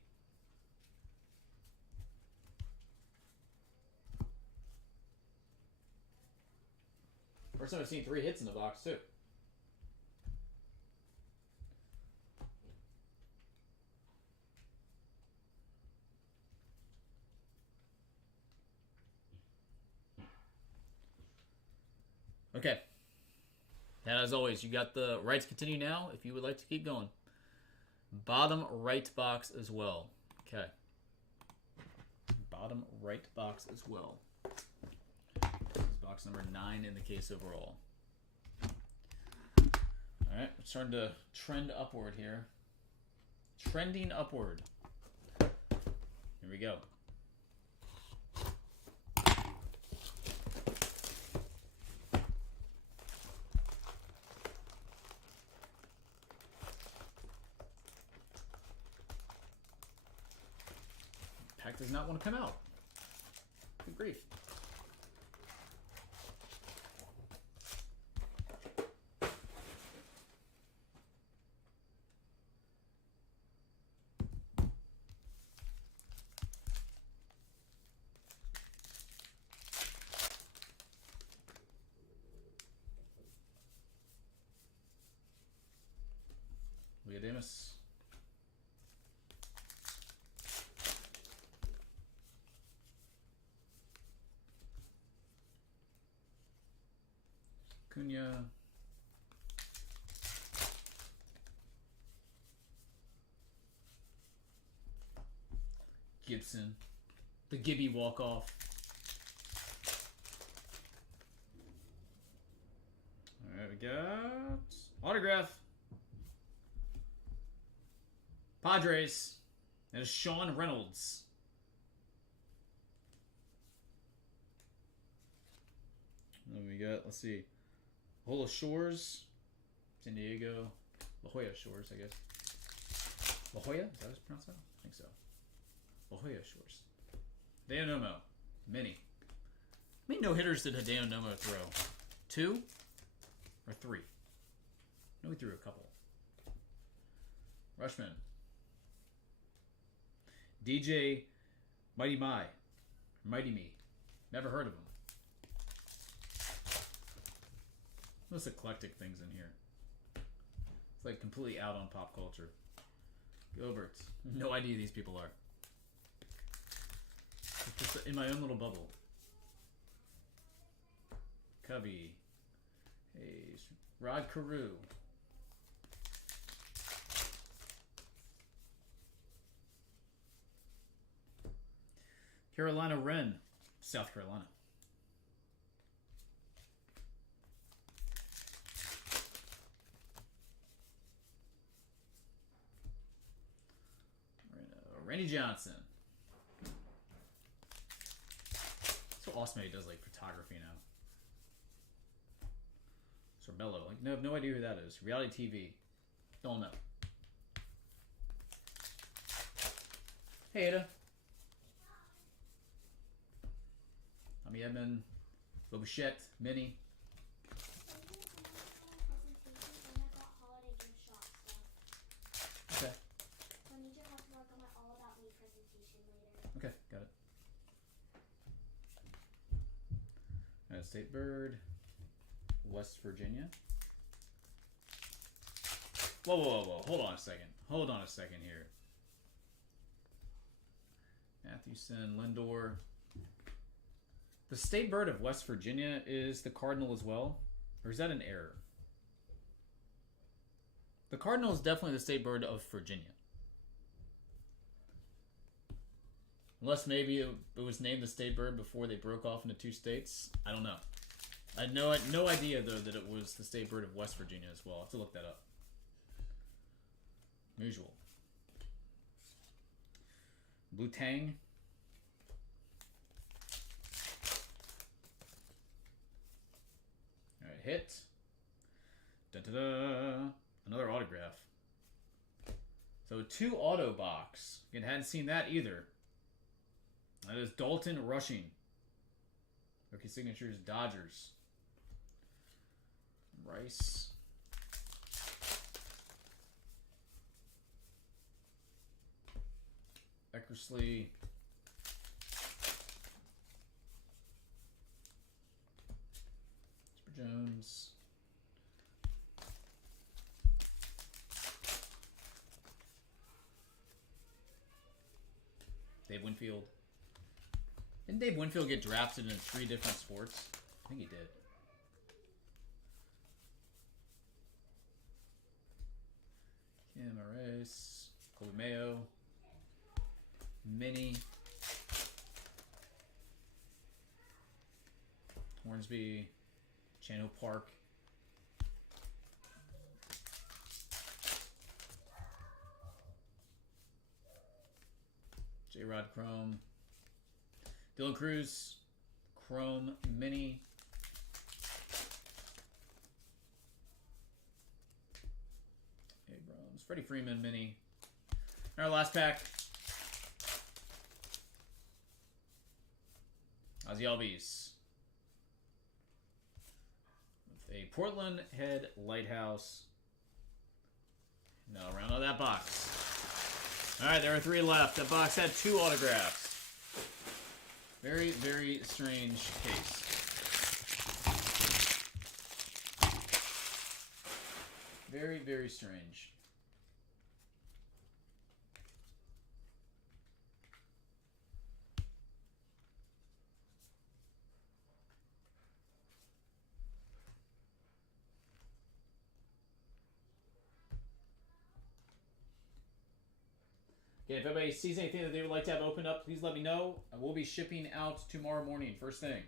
First time I've seen 3 hits in the box, too. Okay. And as always, you got the right to continue now if you would like to keep going. Bottom right box as well. Okay. Bottom right box as well. This is box number 9 in the case overall. Alright, we're starting to trend upward here. Trending upward. Here we go. Pack does not want to come out. Good grief. Leodamus. Cunha. Gibson. The Gibby walk-off. Alright, we got autograph. Padres. That is Sean Reynolds. Then we got, let's see, Hola Shores, San Diego, La Jolla Shores, I guess. La Jolla? Is that how it's pronounced? I think so. La Jolla Shores. Hideo Nomo. Mini. How many no-hitters did Hideo Nomo throw? 2? Or 3? No, he threw a couple. Rushman. DJ Mighty Me. Never heard of him. Most eclectic things in here. It's like completely out on pop culture. Gilberts. No idea who these people are. Just in my own little bubble. Covey. Hey, Rod Carew. Carolina Wren, South Carolina. Randy Johnson. So awesome he does like photography now. Sorbello, like no idea who that is. Reality TV. Don't know. Hey Ada. Tommy Edmond, Bobichette, Mini. Okay. Okay, got it. United State Bird, West Virginia. Whoa. Hold on a second here. Mathewson, Lindor. The State Bird of West Virginia is the Cardinal as well? Or is that an error? The cardinal is definitely the state bird of Virginia. Unless maybe it was named the state bird before they broke off into 2 states. I don't know. I had no idea, though, that it was the state bird of West Virginia as well. I'll have to look that up. Usual. Blue Tang. Alright, hit. Da-da-da. Another autograph. So 2 auto box. Again, hadn't seen that either. That is Dalton Rushing. Rookie signatures, Dodgers. Rice. Eckersley. Super Jones. Dave Winfield. Didn't Dave Winfield get drafted in 3 different sports? I think he did. Kim Arraes, Colby Mayo, Mini, Hornsby, Chano Park, J-Rod Chrome, Dylan Cruz, Chrome Mini, Abrams, Freddie Freeman Mini. Our last pack. Ozzy Albies. With a Portland Head Lighthouse. No, round out that box. Alright, there are 3 left. That box had 2 autographs. Very, very strange case. Very, very strange. Okay, if anybody sees anything that they would like to have opened up, please let me know. I will be shipping out tomorrow morning, first thing.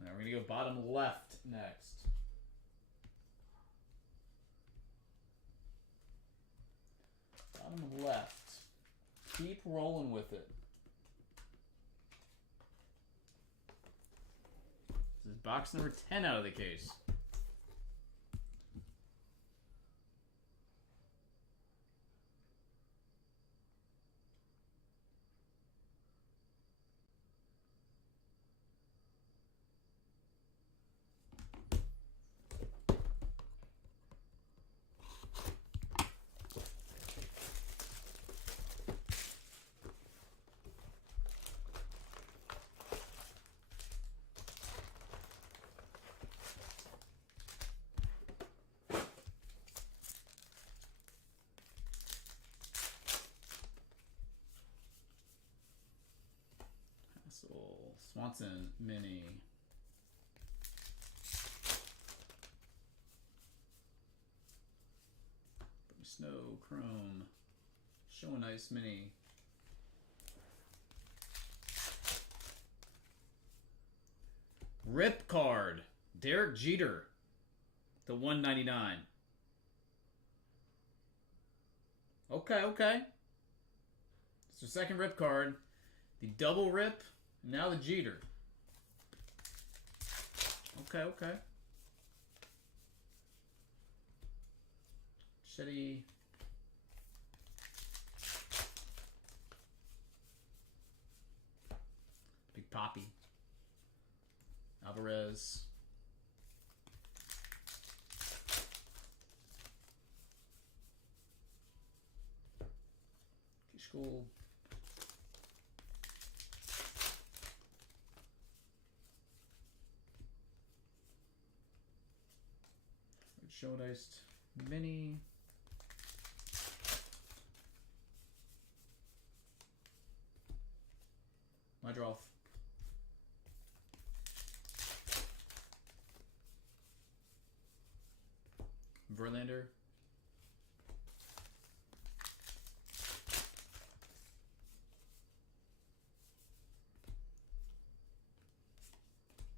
Now we're going to go bottom left next. Bottom left. Keep rolling with it. This is box number 10 out of the case. Swanson Mini. Snow Chrome. Show a nice Mini. Rip card. Derek Jeter. The 199. Okay, okay. It's the second rip card. The double rip. Now the Jeter. Okay, okay. Shetty. Big Poppy. Alvarez. School. Showdiced Mini. draw. Verlander.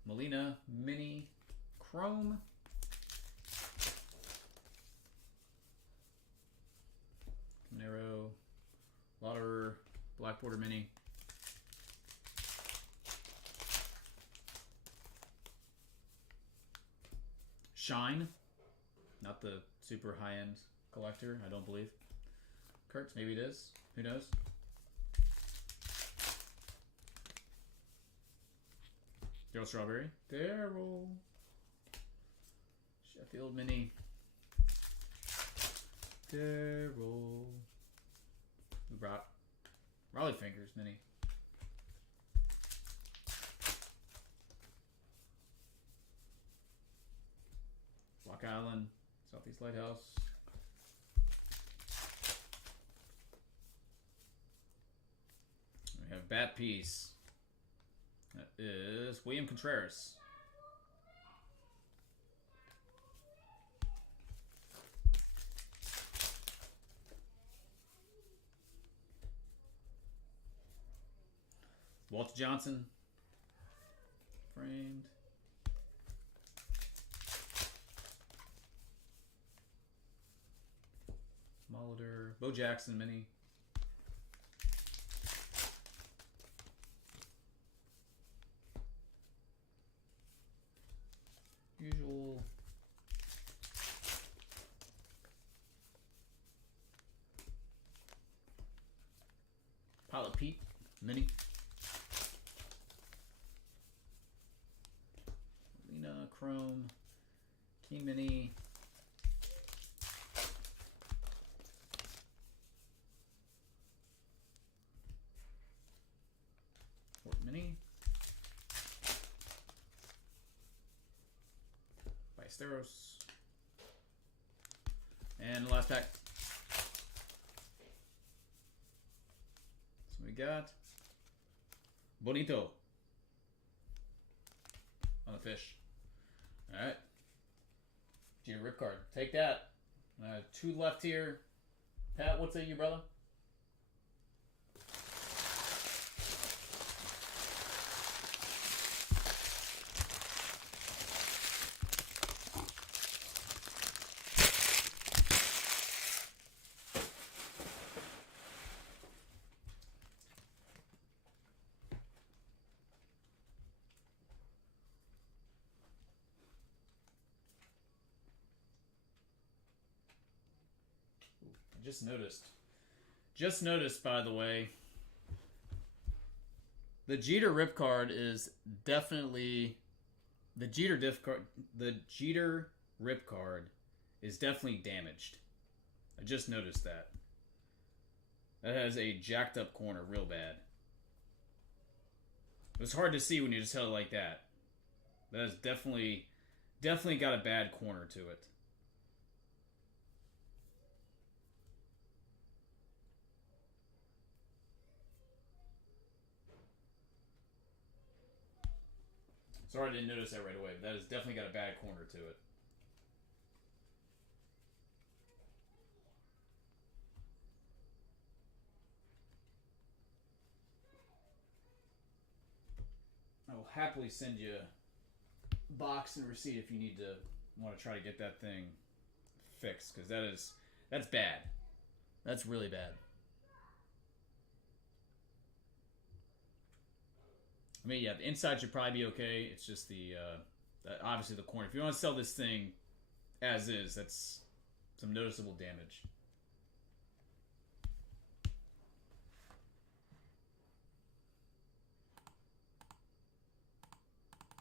Molina, Mini, Chrome. Camaro, Lauderer, Black Border Mini. Shine, not the super high-end collector, I don't believe. Kurtz, maybe it is. Who knows? Daryl Strawberry. Daryl. Sheffield Mini. Daryl. Raleigh Fingers Mini. Block Island. Southeast Lighthouse. We have Bat Piece. That is William Contreras. Walter Johnson. Framed. Molitor. Bo Jackson Mini. Usual. Pilot Pete Mini. Lena Chrome. Key Mini. Fort Mini. Steros. And the last pack. So we got Bonito on the fish. Alright. Jeter Rip Card. Take that. 2 left here. Pat, what's that you, brother? Just noticed, by the way, the Jeter Rip Card is definitely the Jeter Rip Card is definitely damaged. I just noticed that. That has a jacked up corner real bad. It was hard to see when you just held it like that. That is definitely got a bad corner to it. Sorry I didn't notice that right away, but that has definitely got a bad corner to it. I will happily send you a box and receipt if you want to try to get that thing fixed, because that's bad. That's really bad. I mean, yeah, the inside should probably be okay. It's just the obviously the corner. If you want to sell this thing as is, that's some noticeable damage.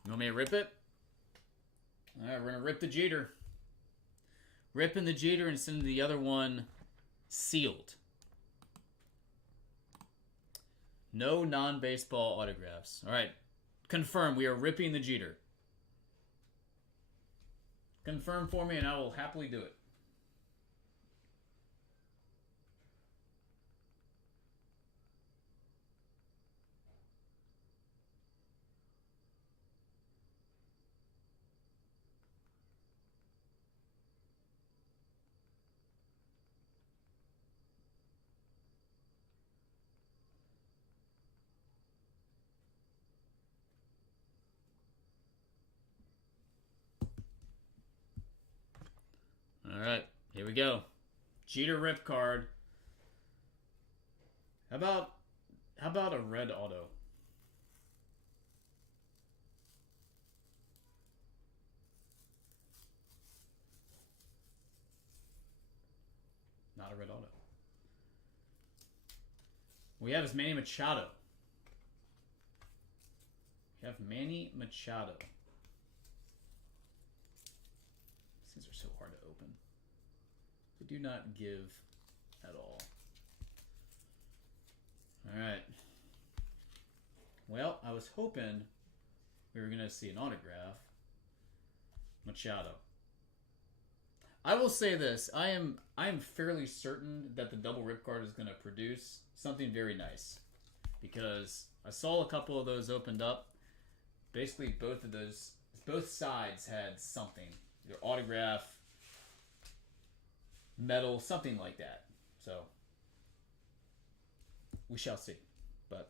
You want me to rip it? All right, we're going to rip the Jeter. Ripping the Jeter and sending the other one sealed. No non-baseball autographs. All right. Confirm. We are ripping the Jeter. Confirm for me and I will happily do it. Here we go. Jeter rip card. How about a red auto? Not a red auto. We have is Manny Machado. We have Manny Machado. These are so hard to open. They do not give at all. Alright. Well, I was hoping we were going to see an autograph. Machado. I will say this. I am fairly certain that the double rip card is going to produce something very nice. Because I saw a couple of those opened up. Basically, both sides had something. Either autograph, metal, something like that. So, we shall see. But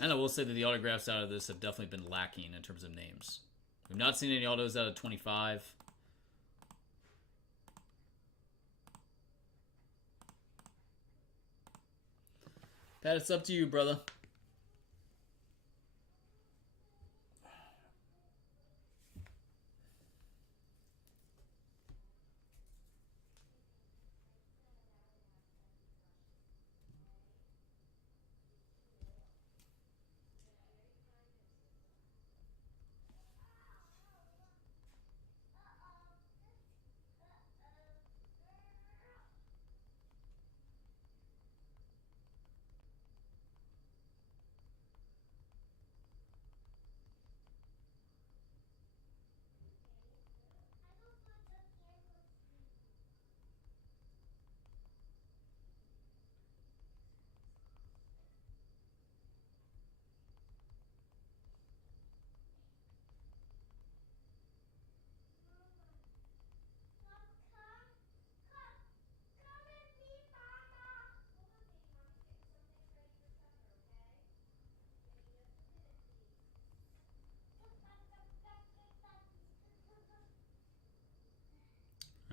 and I will say that the autographs out of this have definitely been lacking in terms of names. We've not seen any autos out of 25. Pat, it's up to you, brother.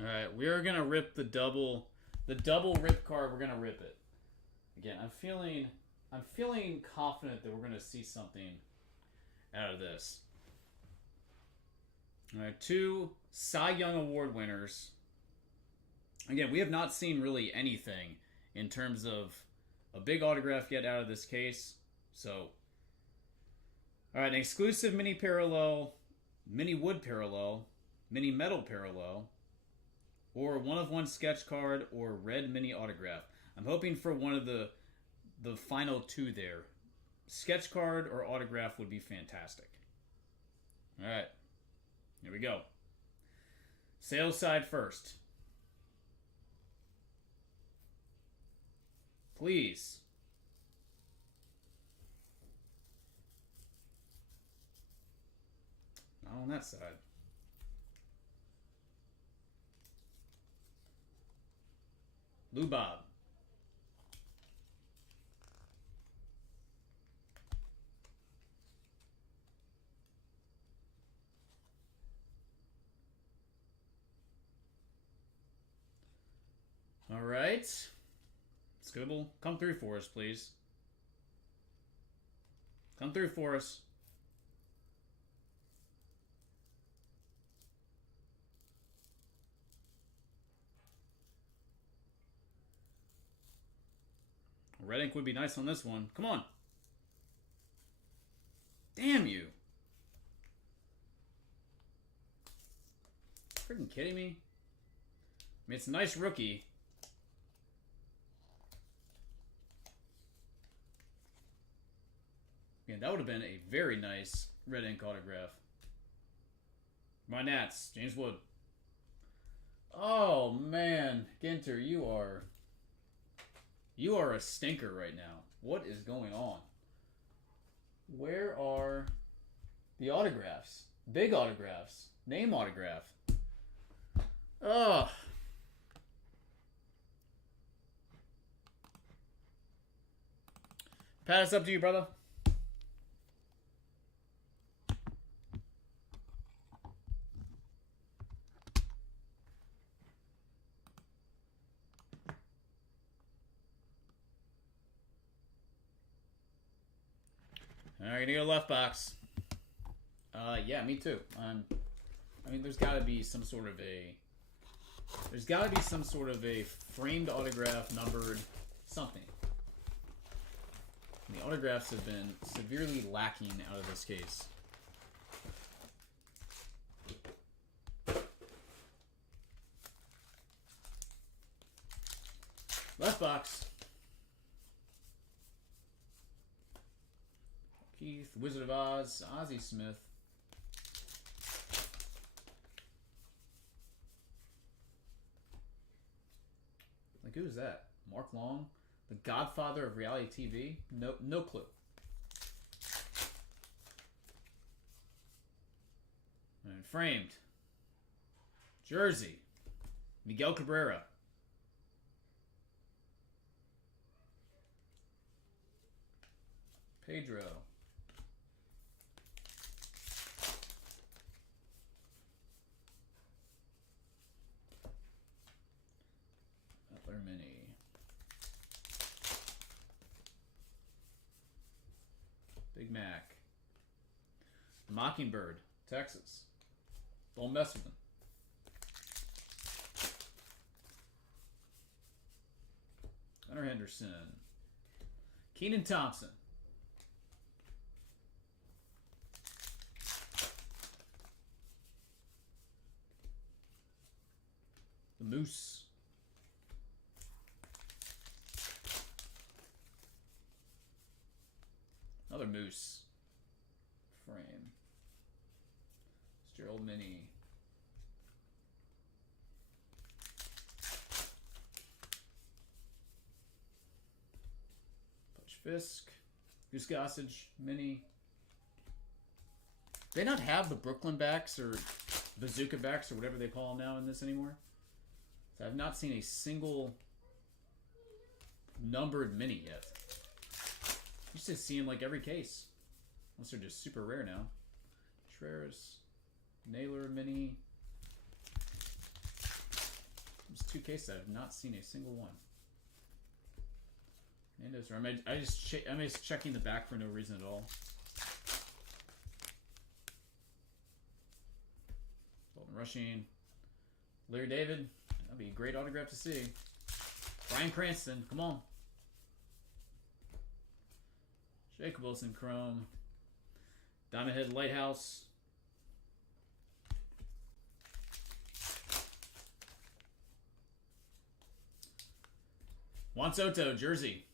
All right, we are gonna rip the double rip card. We're gonna rip it again. I'm feeling confident that we're gonna see something out of this. All right, 2 Cy Young Award winners. Again, we have not seen really anything in terms of a big autograph yet out of this case. So, all right, an exclusive mini parallel, mini wood parallel, mini metal parallel, or 1/1 sketch card, or red mini autograph. I'm hoping for one of the final 2 there. Sketch card or autograph would be fantastic. All right, here we go. Sales side first. Please. Not on that side. Lou Bob. All right. Scribble, come through for us, please. Come through for us. Red ink would be nice on this one. Come on. Damn you. Freaking kidding me? I mean, it's a nice rookie. Yeah, that would have been a very nice red ink autograph. My Nats, James Wood. Oh, man. Ginter, you are a stinker right now. What is going on? Where are the autographs? Big autographs. Name autograph. Oh. Pat, it's up to you, brother. All right, gonna go left box. Yeah, me too. I mean, there's got to be some sort of a. There's got to be some sort of a framed autograph, numbered, something. And the autographs have been severely lacking out of this case. Left box. Keith, Wizard of Oz, Ozzie Smith. Like, who is that? Mark Long? The Godfather of reality TV? No clue. And framed. Jersey. Miguel Cabrera. Pedro. Butler Mini. Big Mac. Mockingbird, Texas. Don't mess with them. Hunter Henderson. Keenan Thompson. The Moose. Another Moose. Frame. Gerald Mini. Butch Fisk. Goose Gossage Mini. They not have the Brooklyn backs or Bazooka backs or whatever they call them now in this anymore. So I've not seen a single numbered mini yet. Used to see them like every case. Unless they're just super rare now. Treras, Naylor Mini. There's 2 cases I have not seen a single one. Nando's, or I'm just checking the back for no reason at all. Bolton Rushing. Larry David. That'd be a great autograph to see. Bryan Cranston, come on. Jacob Wilson Chrome. Diamond Head Lighthouse. Juan Soto, Jersey.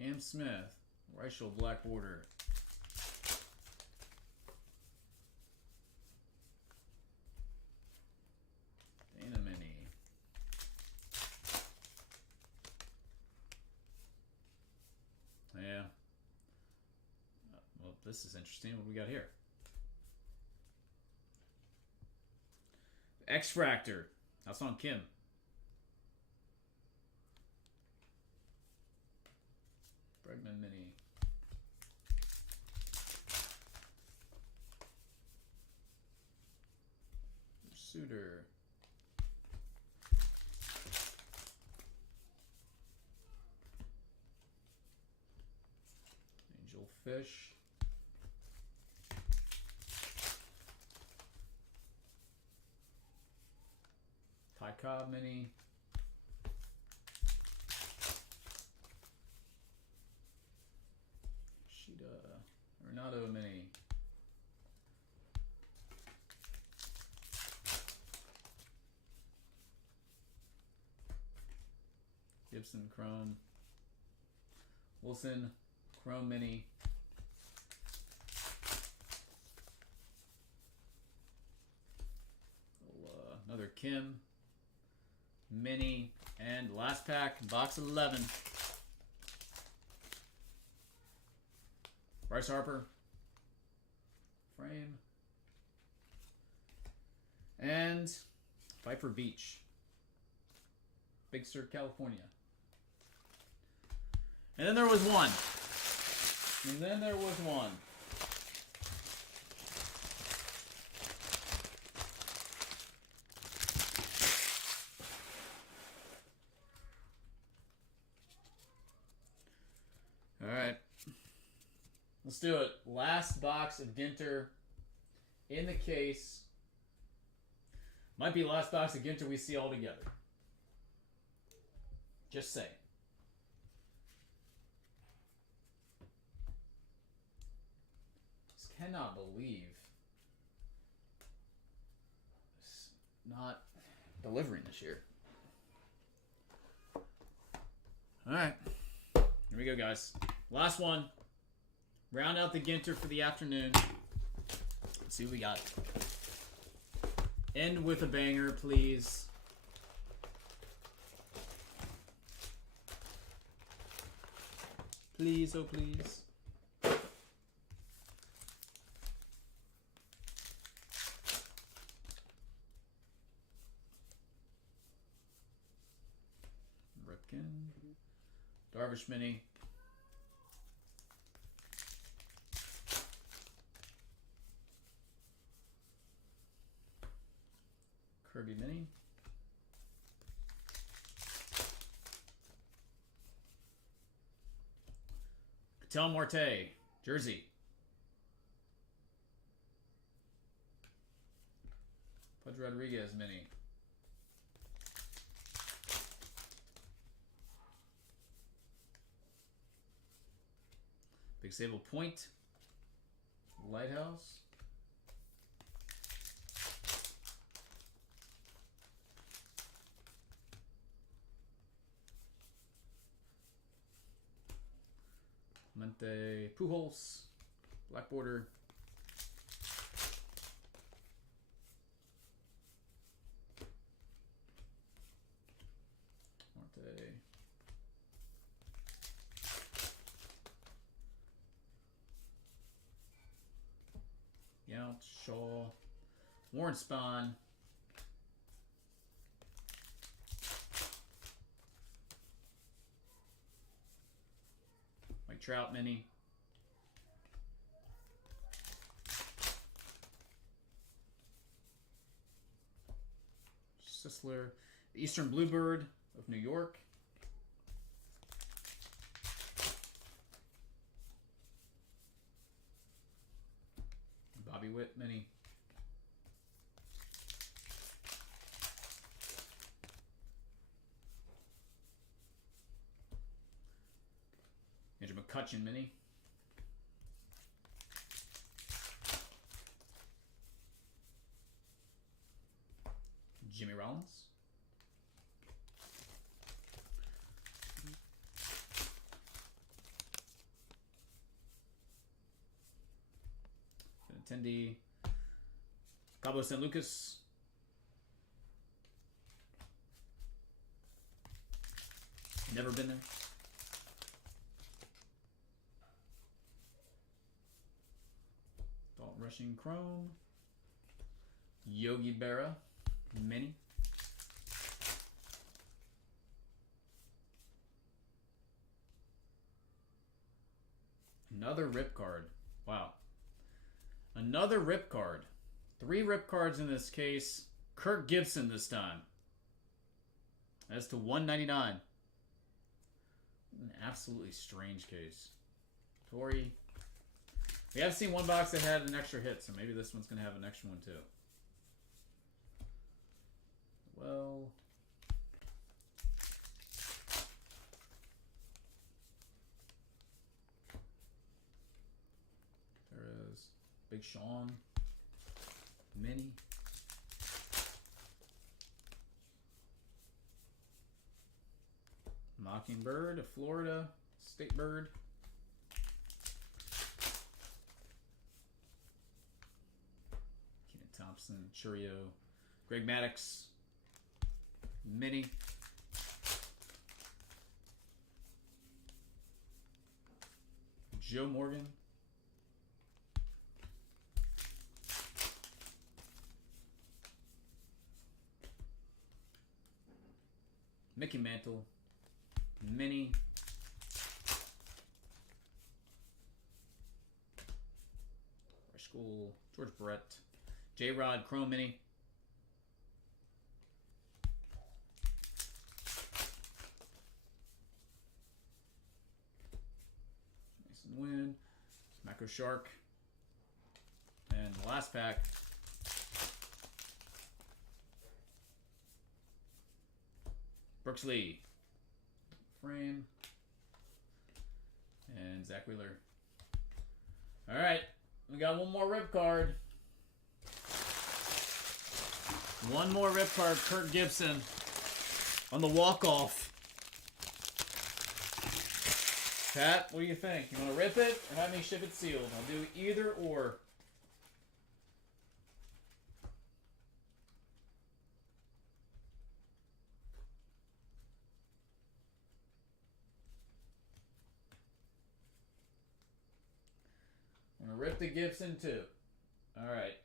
Cam Smith. Reichel Black Border. Dana Mini. Yeah. Well, this is interesting. What do we got here? X-Fractor. That's on Kim. Bregman Mini. Suitor. Angel Fish. Ty Cobb Mini. Renato Mini. Gibson Chrome. Wilson Chrome Mini. Another Kim Mini. And last pack, box 11. Bryce Harper. Frame. And Viper Beach. Big Sur, California. And then there was one. And then there was one. All right. Let's do it. Last box of Ginter in the case. Might be the last box of Ginter we see all together. Just saying. Just cannot believe it's not delivering this year. All right. Here we go, guys. Last one. Round out the Ginter for the afternoon. Let's see what we got. End with a banger, please. Please, oh please. Ripken. Darvish Mini. Kirby Mini. Ketel Marte, jersey. Pudge Rodriguez Mini. Big Sable Point. Lighthouse. Mente Pujols, black border. Marte. Yount, Shaw, Warren Spahn. Trout Mini. Sisler. The Eastern Bluebird of New York. Bobby Witt Mini. Andrew McCutchen Mini. Jimmy Rollins. Attendee. Cabo San Lucas. Never been there. Dalton Rushing Chrome. Yogi Berra Mini. Another rip card. Wow. Another rip card. 3 rip cards in this case. Kirk Gibson this time. That's to 199. An absolutely strange case. Torrey. We have seen one box that had an extra hit, so maybe this one's going to have an extra one too. Well. There is Big Sean. Mini. Mockingbird of Florida. State Bird. Keenan Thompson. Churio. Greg Maddux. Mini. Joe Morgan. Mickey Mantle, Mini, School, George Brett, J-Rod, Chrome Mini, Mason Wynn, Macro Shark, and the last pack, Brooks Lee, Frame, and Zach Wheeler. All right, we got one more rip card. One more rip card, Kirk Gibson on the walk-off. Pat, what do you think? You want to rip it or have me ship it sealed? I'll do either or. I'm going to rip the Gibson too. All right.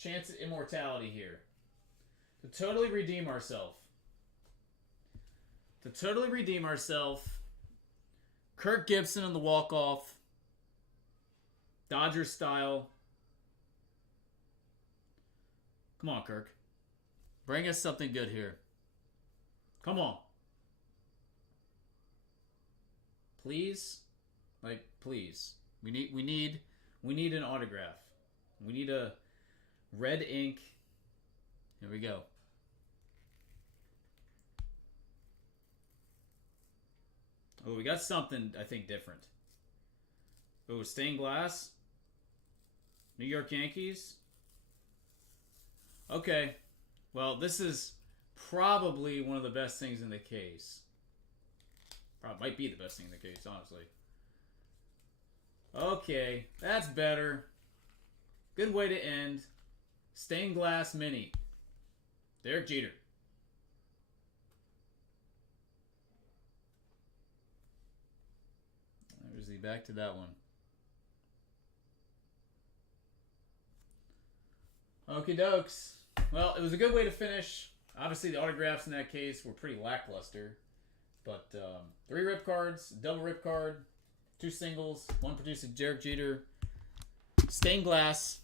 Chance at immortality here. To totally redeem ourselves. Kirk Gibson on the walk-off. Dodger style. Come on, Kirk. Bring us something good here. Come on. Please? Like, please. We need an autograph. We need a red ink. Here we go. Oh, we got something, I think, different. Oh, stained glass. New York Yankees. Okay. Well, this is probably one of the best things in the case. Probably might be the best thing in the case, honestly. Okay, that's better. Good way to end. Stained glass mini. Derek Jeter. There's the back to that one. Okie dokes. Well, it was a good way to finish. Obviously, the autographs in that case were pretty lackluster. But 3 rip cards, double rip card, 2 singles, 1 produced at Derek Jeter. Stained glass.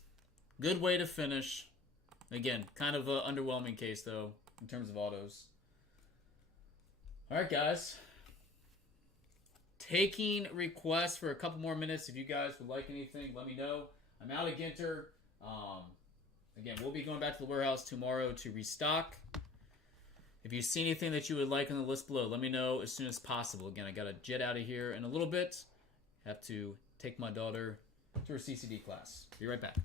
Good way to finish. Again, kind of an underwhelming case, though, in terms of autos. All right, guys. Taking requests for a couple more minutes. If you guys would like anything, let me know. I'm out of Ginter. Again, we'll be going back to the warehouse tomorrow to restock. If you see anything that you would like on the list below, let me know as soon as possible. Again, I got to jet out of here in a little bit. Have to take my daughter to her CCD class. Be right back.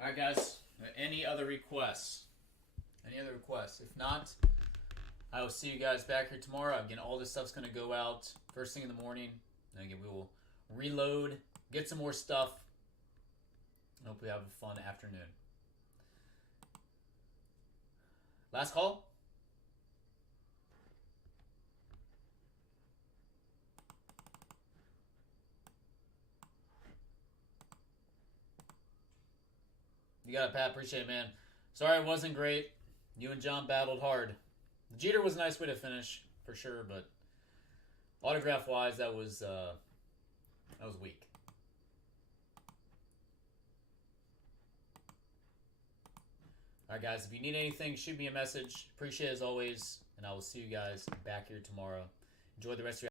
All right, guys. Any other requests? Any other requests? If not, I will see you guys back here tomorrow. Again, all this stuff's going to go out first thing in the morning. And again, we will reload, get some more stuff, and hopefully have a fun afternoon. Last call? You got it, Pat. Appreciate it, man. Sorry it wasn't great. You and John battled hard. The Jeter was a nice way to finish, for sure, but autograph-wise, that was weak. All right, guys. If you need anything, shoot me a message. Appreciate it as always, and I will see you guys back here tomorrow. Enjoy the rest of your